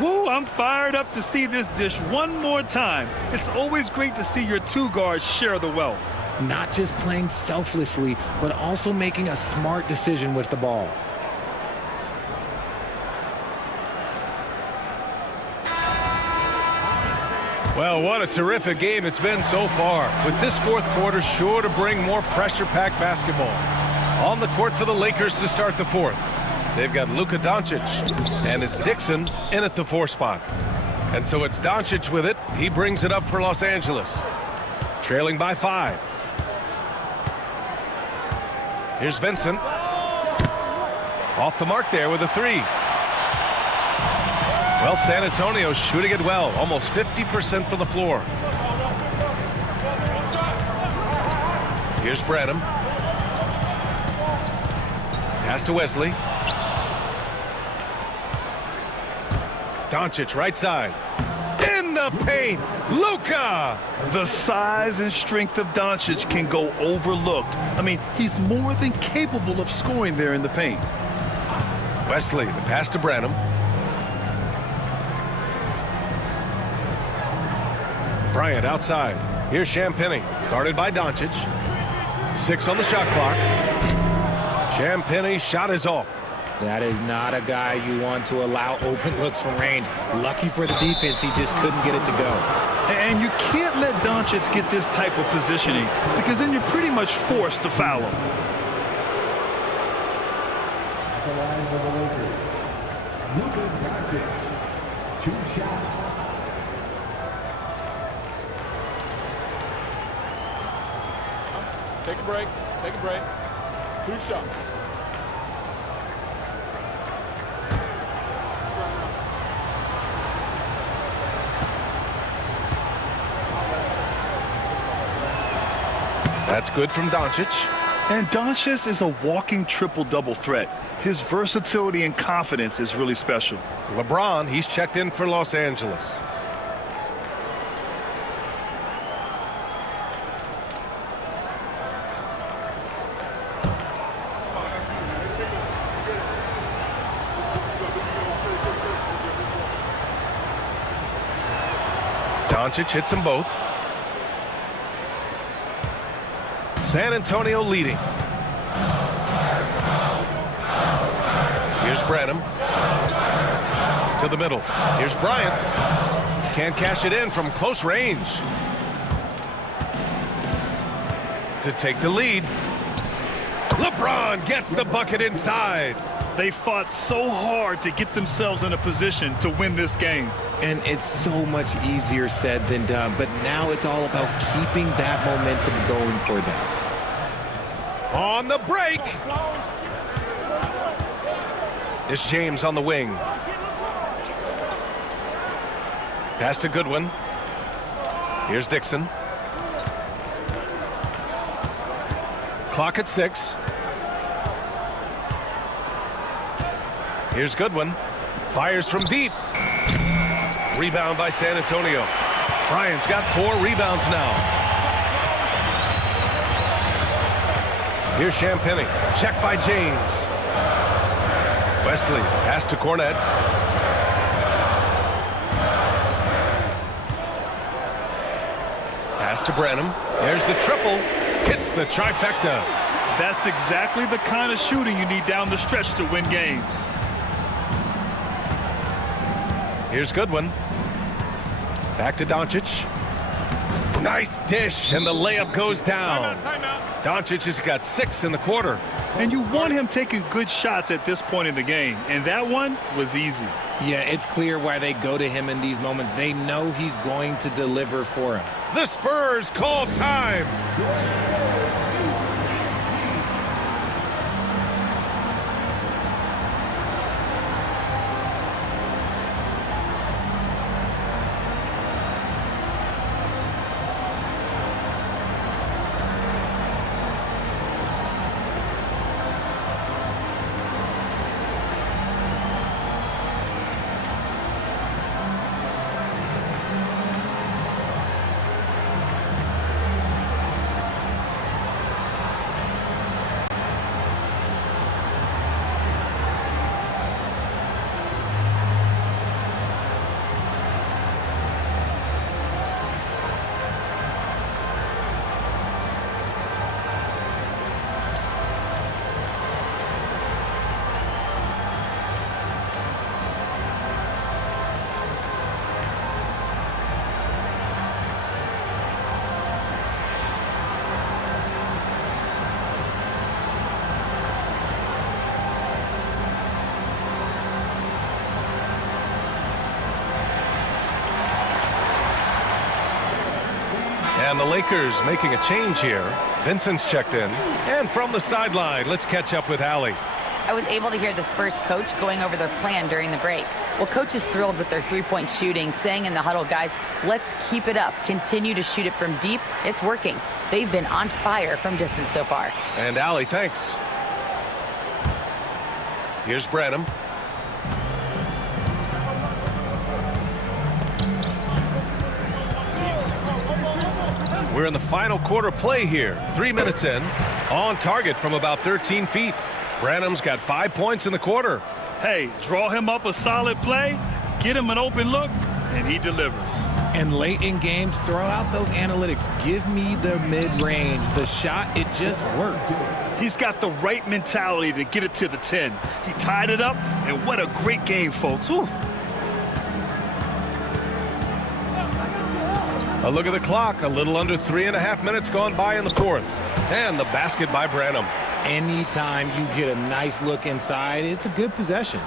Woo, I'm fired up to see this dish one more time. It's always great to see your 2 guards share the wealth. Not just playing selflessly, but also making a smart decision with the ball. Well, what a terrific game it's been so far, with this fourth quarter sure to bring more pressure-packed basketball. On the court for the Lakers to start the fourth. They've got Luka Doncic, and it's Dixon in at the 4 spot. And so it's Doncic with it. He brings it up for Los Angeles. Trailing by 5. Here's Vincent. Off the mark there with a 3. Well, San Antonio's shooting it well. Almost 50% from the floor. Here's Branham. Pass to Wesley. Doncic right side. In the paint. Luka! The size and strength of Doncic can go overlooked. I mean, he's more than capable of scoring there in the paint. Wesley, the pass to Branham. Bryant outside. Here's Champagnie, guarded by Doncic. 6 on the shot clock. Champagnie shot is off. That is not a guy you want to allow open looks from range. Lucky for the defense, he just couldn't get it to go. And you can't let Doncic get this type of positioning, because then you're pretty much forced to foul him. The line for the Lakers. Luka Doncic. 2 shots. Take a break. Take a break. 2 shots. That's good from Doncic. And Doncic is a walking triple-double threat. His versatility and confidence is really special. LeBron, he's checked in for Los Angeles. Doncic hits them both. San Antonio leading. Here's Branham. To the middle. Here's Bryant. Can't cash it in from close range. To take the lead. LeBron gets the bucket inside. They fought so hard to get themselves in a position to win this game. And it's so much easier said than done, but now it's all about keeping that momentum going for them. On the break. It's James on the wing. Pass to Goodwin. Here's Dixon. Clock at 6. Here's Goodwin. Fires from deep. Rebound by San Antonio. Bryant's got 4 rebounds now. Here's Champagnie. Check by James. Wesley. Pass to Cornette. pass to Branham. There's the triple. Hits the trifecta. That's exactly the kind of shooting you need down the stretch to win games. Here's Goodwin. Back to Doncic. Nice dish, and the layup goes down. Doncic has got 6 in the quarter. And you want him taking good shots at this point in the game, and that one was easy. Yeah, it's clear why they go to him in these moments. They know he's going to deliver for him. The Spurs call time. And the Lakers making a change here. Vincent's checked in. And from the sideline, let's catch up with Allie. I was able to hear the Spurs coach going over their plan during the break. Well, coach is thrilled with their three-point shooting, saying in the huddle, guys, let's keep it up. Continue to shoot it from deep. It's working. They've been on fire from distance so far. And Allie, thanks. Here's Branham. We're in the final quarter play here. 3 minutes in. On target from about 13 feet. Branham's got 5 points in the quarter. Hey, draw him up a solid play, get him an open look, and he delivers. And late in games, throw out those analytics. Give me the mid-range. The shot, it just works. He's got the right mentality to get it to the 10. He tied it up, and what a great game, folks. Whew. A look at the clock. A little under 3.5 minutes gone by in the fourth. And the basket by Branham. Anytime you get a nice look inside, it's a good possession.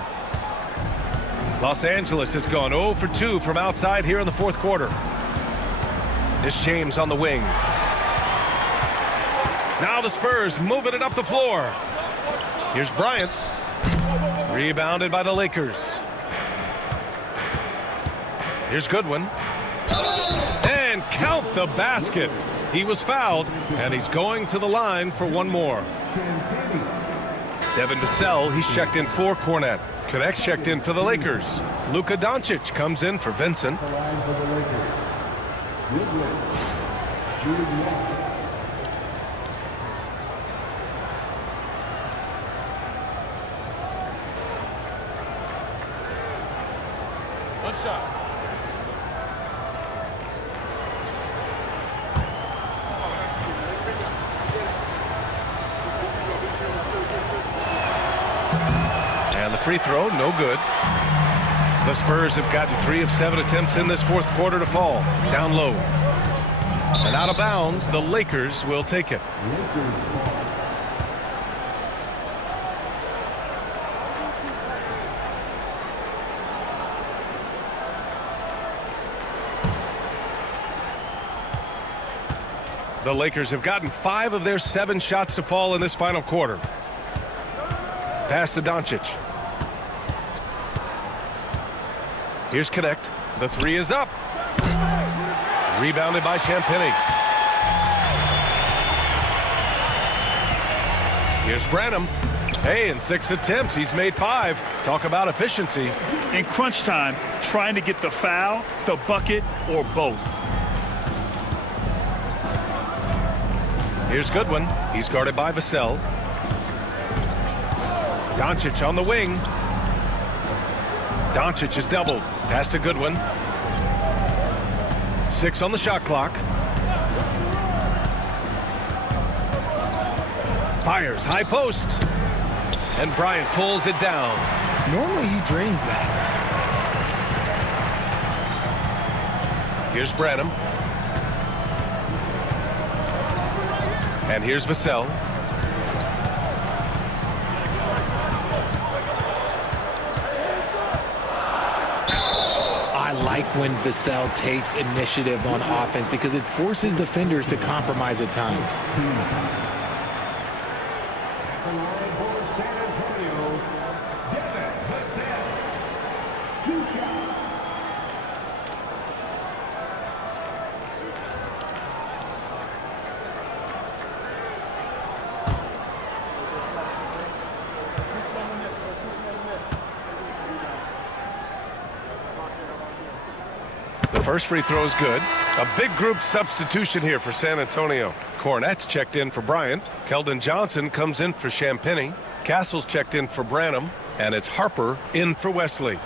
Los Angeles has gone 0 for 2 from outside here in the fourth quarter. It's James on the wing. Now the Spurs moving it up the floor. Here's Bryant. Rebounded by the Lakers. Here's Goodwin. And count the basket. He was fouled, and he's going to the line for one more. Devin Vassell, he's checked in for Cornette. Connect's checked in for the Lakers. Luka Doncic comes in for Vincent. One shot. And the free throw, no good. The Spurs have gotten 3 of 7 attempts in this fourth quarter to fall. Down low. And out of bounds, the Lakers will take it. The Lakers have gotten 5 of their 7 shots to fall in this final quarter. Pass to Doncic. Here's Connect. The 3 is up. Rebounded by Champagnie. Here's Branham. Hey, in 6 attempts, he's made 5. Talk about efficiency. In crunch time, trying to get the foul, the bucket, or both. Here's Goodwin. He's guarded by Vassell. Doncic on the wing. Doncic is doubled. Pass to Goodwin. 6 on the shot clock. Fires high post. And Bryant pulls it down. Normally he drains that. Here's Branham. And here's Vassell. I like when Vassell takes initiative on offense because it forces defenders to compromise at times. The line for San Antonio, Vassell. 2 shots. The first free throw is good. A big group substitution here for San Antonio. Cornette's checked in for Bryant. Keldon Johnson comes in for Champagny. Castle's checked in for Branham. And it's Harper in for Wesley.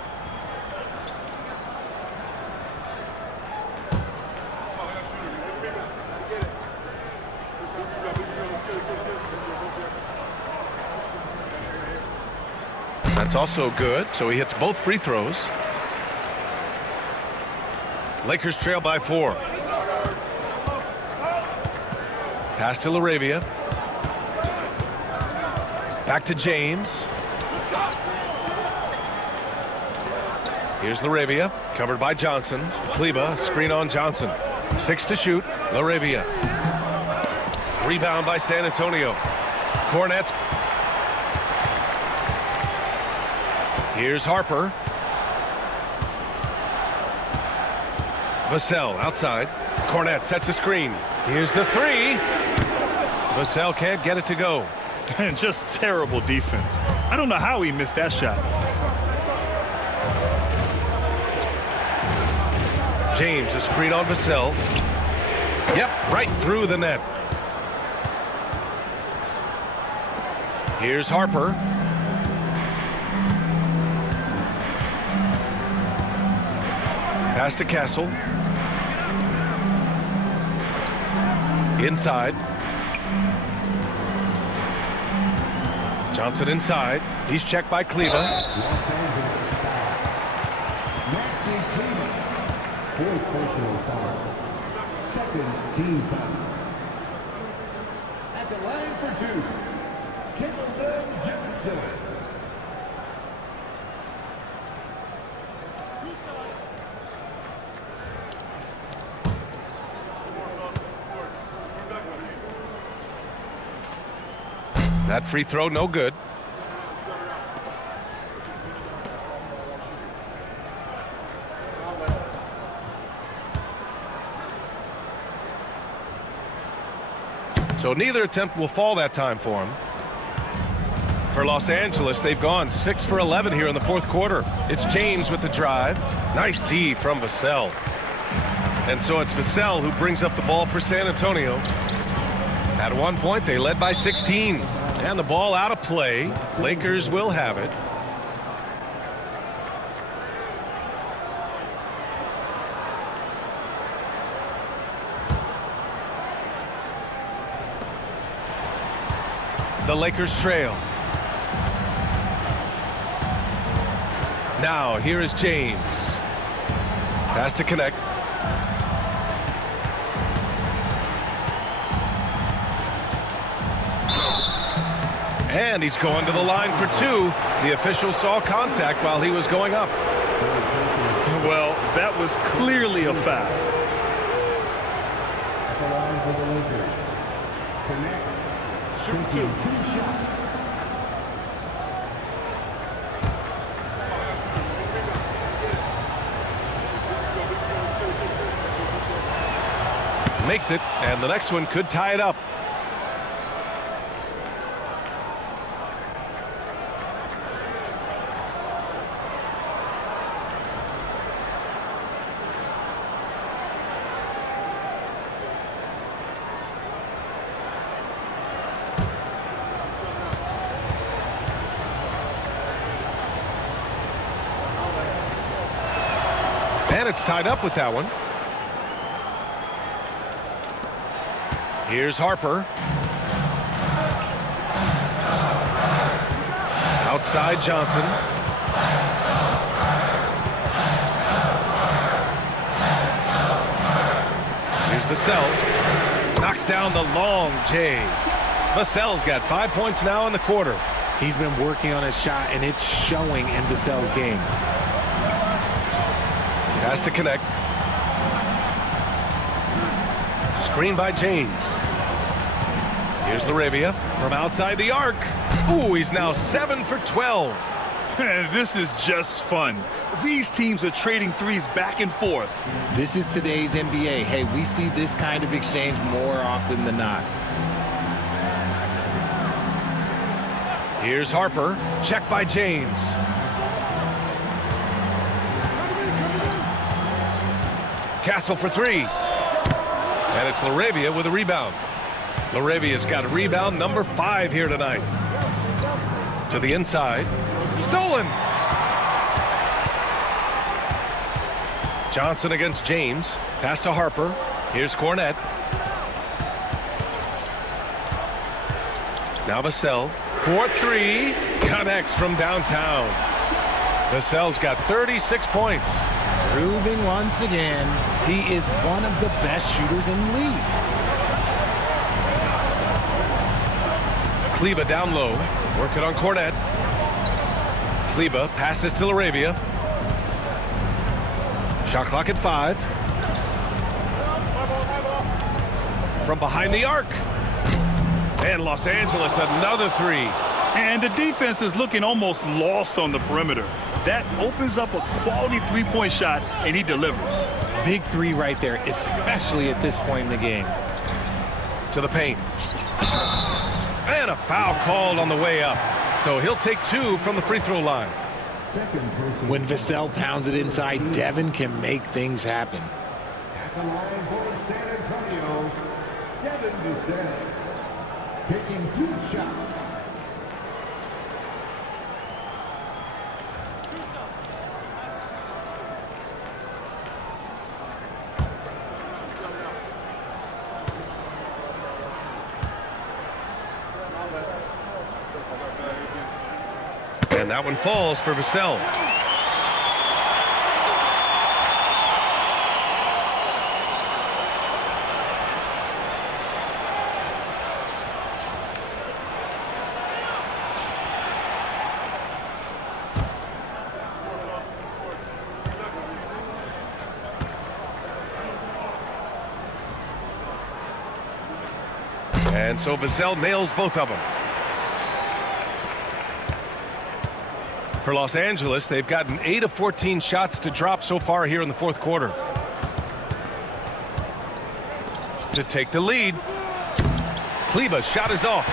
That's also good, so he hits both free throws. Lakers trail by 4. Pass to LaRavia. Back to James. Here's LaRavia, covered by Johnson. Kleba, screen on Johnson. 6 to shoot. LaRavia. Rebound by San Antonio. Cornette. Here's Harper. Vassell outside. Cornette sets a screen. Here's the 3. Vassell can't get it to go. And just terrible defense. I don't know how he missed that shot. James, a screen on Vassell. Yep, right through the net. Here's Harper. Pass to Castle. Inside. Johnson inside. He's checked by Kleba. Los Angeles foul. Maxi Kleba. 4th personal foul. 2nd team foul. At the line for 2, Keldon Johnson. That free throw, no good. So neither attempt will fall that time for him. For Los Angeles, they've gone 6 for 11 here in the 4th quarter. It's James with the drive. Nice D from Vassell. And so it's Vassell who brings up the ball for San Antonio. At one point, they led by 16. And the ball out of play. Lakers will have it. The Lakers trail. Now, here is James. Pass to connect. And he's going to the line for 2. The official saw contact while he was going up. Well, that was clearly a foul. At the line for the Lakers. Connect. Shoot 2 shots. Makes it, and the next one could tie it up. And it's tied up with that one. Here's Harper. Outside Johnson. Here's Vassell. Knocks down the long J. Vassell's got 5 points now in the quarter. He's been working on his shot, and it's showing in Vassell's game. Has to connect. Screen by James. Here's Laravia from outside the arc. Ooh, he's now 7 for 12. This is just fun. These teams are trading threes back and forth. This is today's NBA. Hey, we see this kind of exchange more often than not. Here's Harper. Check by James. Castle for three. And it's Laravia with a rebound. Laravia's got rebound number 5 here tonight. To the inside. Stolen. Johnson against James. Pass to Harper. Here's Cornette. Now Vassell. 4-3. Connects from downtown. Vassell's got 36 points. Proving once again, he is one of the best shooters in the league. Kleba down low. Working on Cornette. Kleba passes to Laravia. Shot clock at 5. From behind the arc. And Los Angeles, another 3. And the defense is looking almost lost on the perimeter. That opens up a quality three-point shot, and he delivers. Big 3 right there, especially at this point in the game. To the paint. And a foul called on the way up. So he'll take 2 from the free throw line. When Vassell pounds it inside, Devin can make things happen. At the line for San Antonio, Devin Vassell, taking 2 shots. And that one falls for Vassell. And so Vassell nails both of them. For Los Angeles, they've gotten 8 of 14 shots to drop so far here in the fourth quarter. To take the lead. Kleba's shot is off.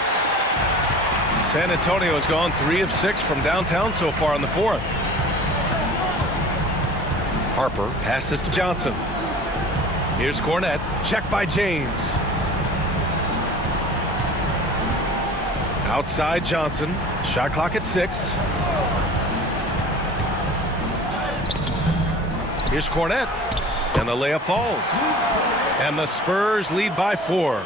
San Antonio has gone 3 of 6 from downtown so far in the fourth. Harper passes to Johnson. Here's Cornette. Check by James. Outside Johnson. Shot clock at 6. Here's Cornette. And the layup falls. And the Spurs lead by 4.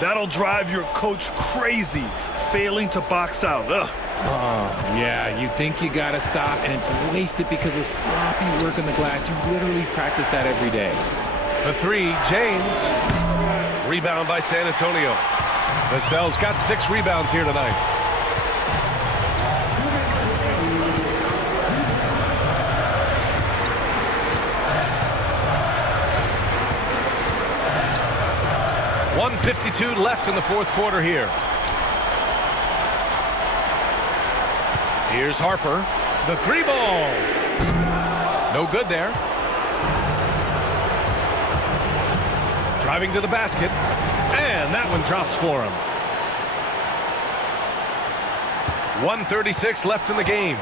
That'll drive your coach crazy, failing to box out. Yeah, you think you got to stop, and it's wasted because of sloppy work on the glass. You literally practice that every day. For 3, James. Rebound by San Antonio. Vassell's got 6 rebounds here tonight. .152 left in the fourth quarter here. Here's Harper. The 3 ball. No good there. Driving to the basket. And that one drops for him. 1:36 left in the game.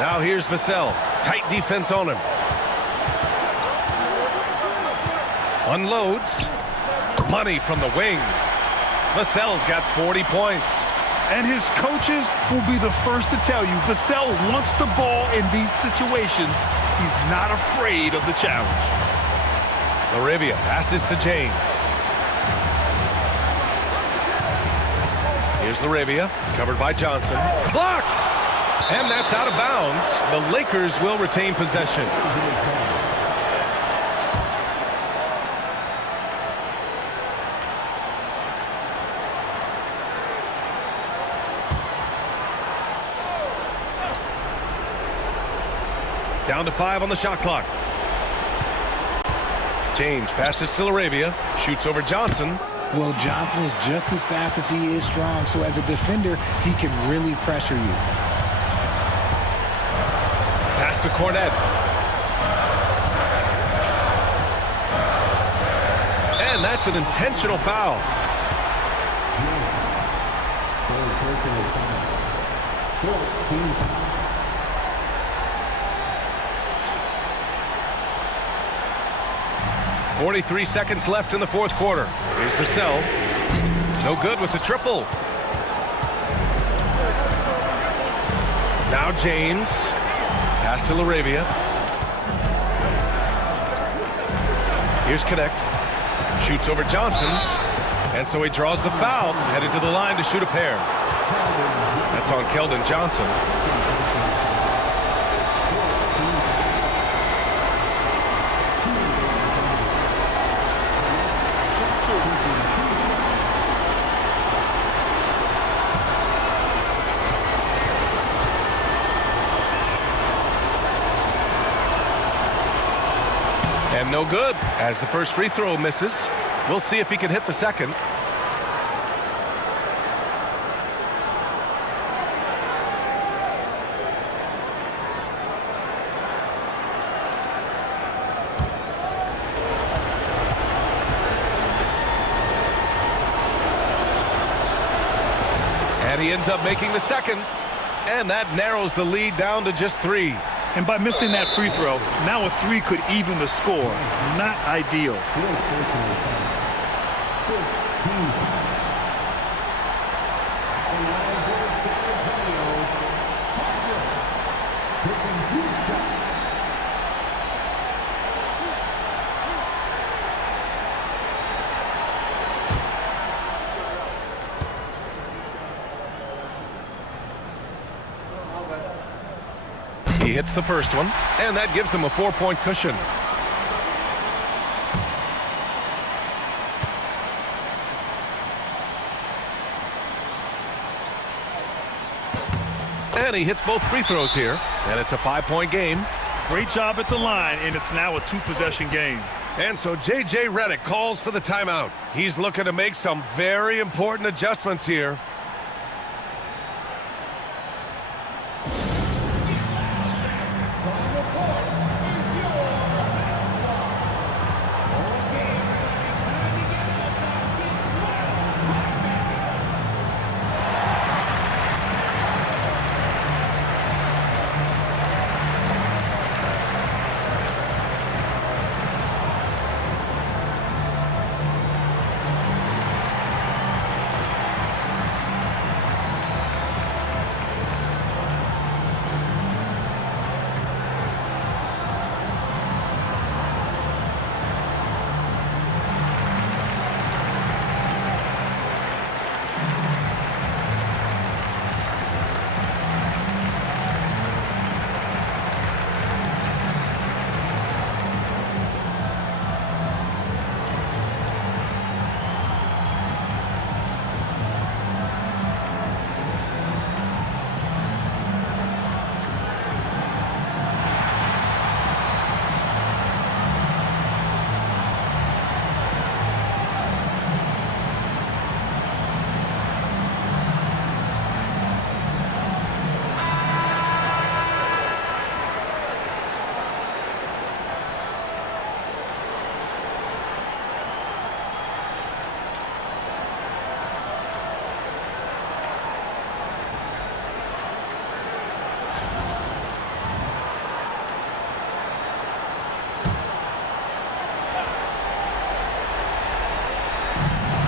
Now here's Vassell. Tight defense on him. Unloads. Money from the wing. Vassell's got 40 points. And his coaches will be the first to tell you, Vassell wants the ball in these situations. He's not afraid of the challenge. Laravia passes to James. Here's Laravia, covered by Johnson. Blocked! And that's out of bounds. The Lakers will retain possession. Down to 5 on the shot clock. James passes to Laravia, shoots over Johnson. Well, Johnson is just as fast as he is strong, so as a defender, he can really pressure you. Pass to Cornette. And that's an intentional foul. Personal foul. 43 seconds left in the fourth quarter. Here's Vassell. No good with the triple. Now James. Pass to Laravia. Here's Connect. Shoots over Johnson. And so he draws the foul, headed to the line to shoot a pair. That's on Keldon Johnson. And no good, as the first free throw misses. We'll see if he can hit the second. And he ends up making the second. And that narrows the lead down to just 3. And by missing that free throw, now a 3 could even the score. Not ideal. He hits the first one, and that gives him a 4-point cushion. And he hits both free throws here, and it's a 5-point game. Great job at the line, and it's now a 2-possession game. And so J.J. Redick calls for the timeout. He's looking to make some very important adjustments here.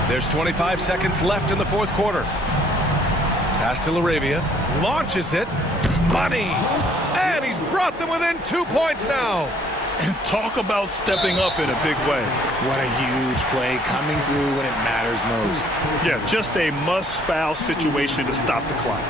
There's 25 seconds left in the fourth quarter. Pass to Laravia. Launches it. Money! And he's brought them within 2 points now. And talk about stepping up in a big way. What a huge play, coming through when it matters most. Yeah, just a must-foul situation to stop the clock.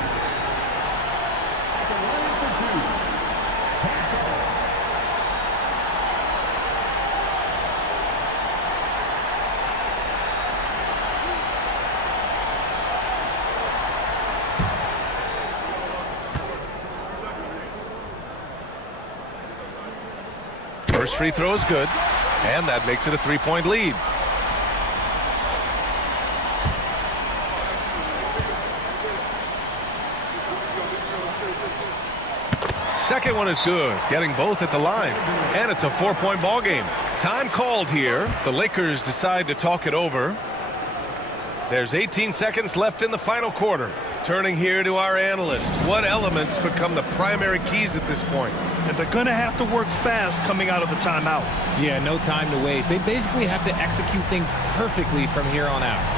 First free throw is good, and that makes it a 3-point lead. Second one is good, getting both at the line, and it's a 4-point ball game. Time called here. The Lakers decide to talk it over. There's 18 seconds left in the final quarter. Turning here to our analyst. What elements become the primary keys at this point? And they're going to have to work fast coming out of the timeout. Yeah, no time to waste. They basically have to execute things perfectly from here on out.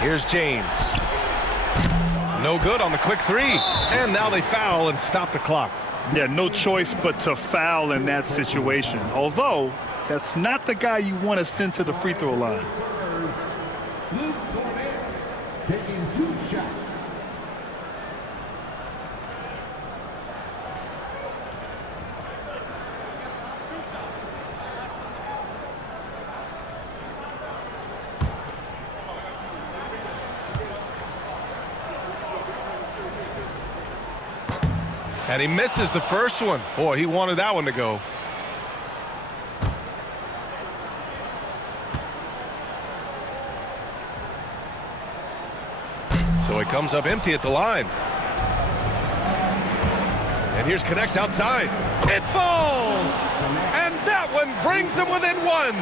Here's James. No good on the quick three. And now they foul and stop the clock. Yeah, no choice but to foul in that situation. Although, that's not the guy you want to send to the free throw line. Taking 2 shots. And he misses the first one. Boy, he wanted that one to go. So he comes up empty at the line. And here's Connect outside. It falls! And that one brings them within 1.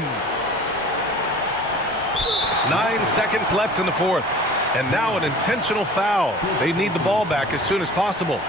9 seconds left in the fourth. And now an intentional foul. They need the ball back as soon as possible.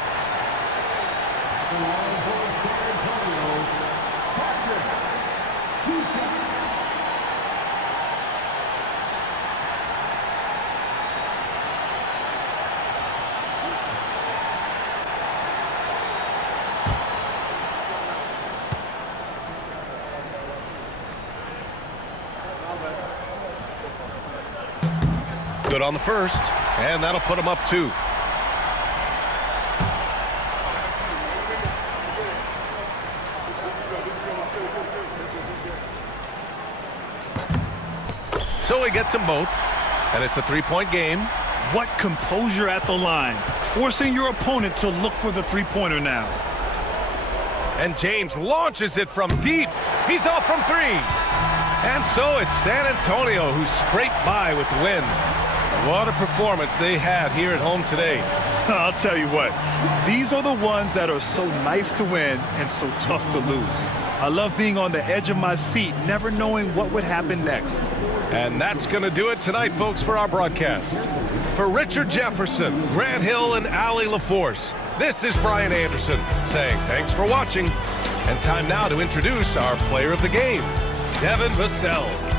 Good on the first, and that'll put him up 2. So he gets them both, and it's a 3-point game. What composure at the line, forcing your opponent to look for the three-pointer now. And James launches it from deep. He's off from 3. And so it's San Antonio who scraped by with the win. What a performance they had here at home today. I'll tell you what, these are the ones that are so nice to win and so tough to lose. I love being on the edge of my seat, never knowing what would happen next. And that's going to do it tonight, folks, for our broadcast. For Richard Jefferson, Grant Hill, and Allie LaForce, this is Brian Anderson saying thanks for watching. And time now to introduce our player of the game, Devin Vassell.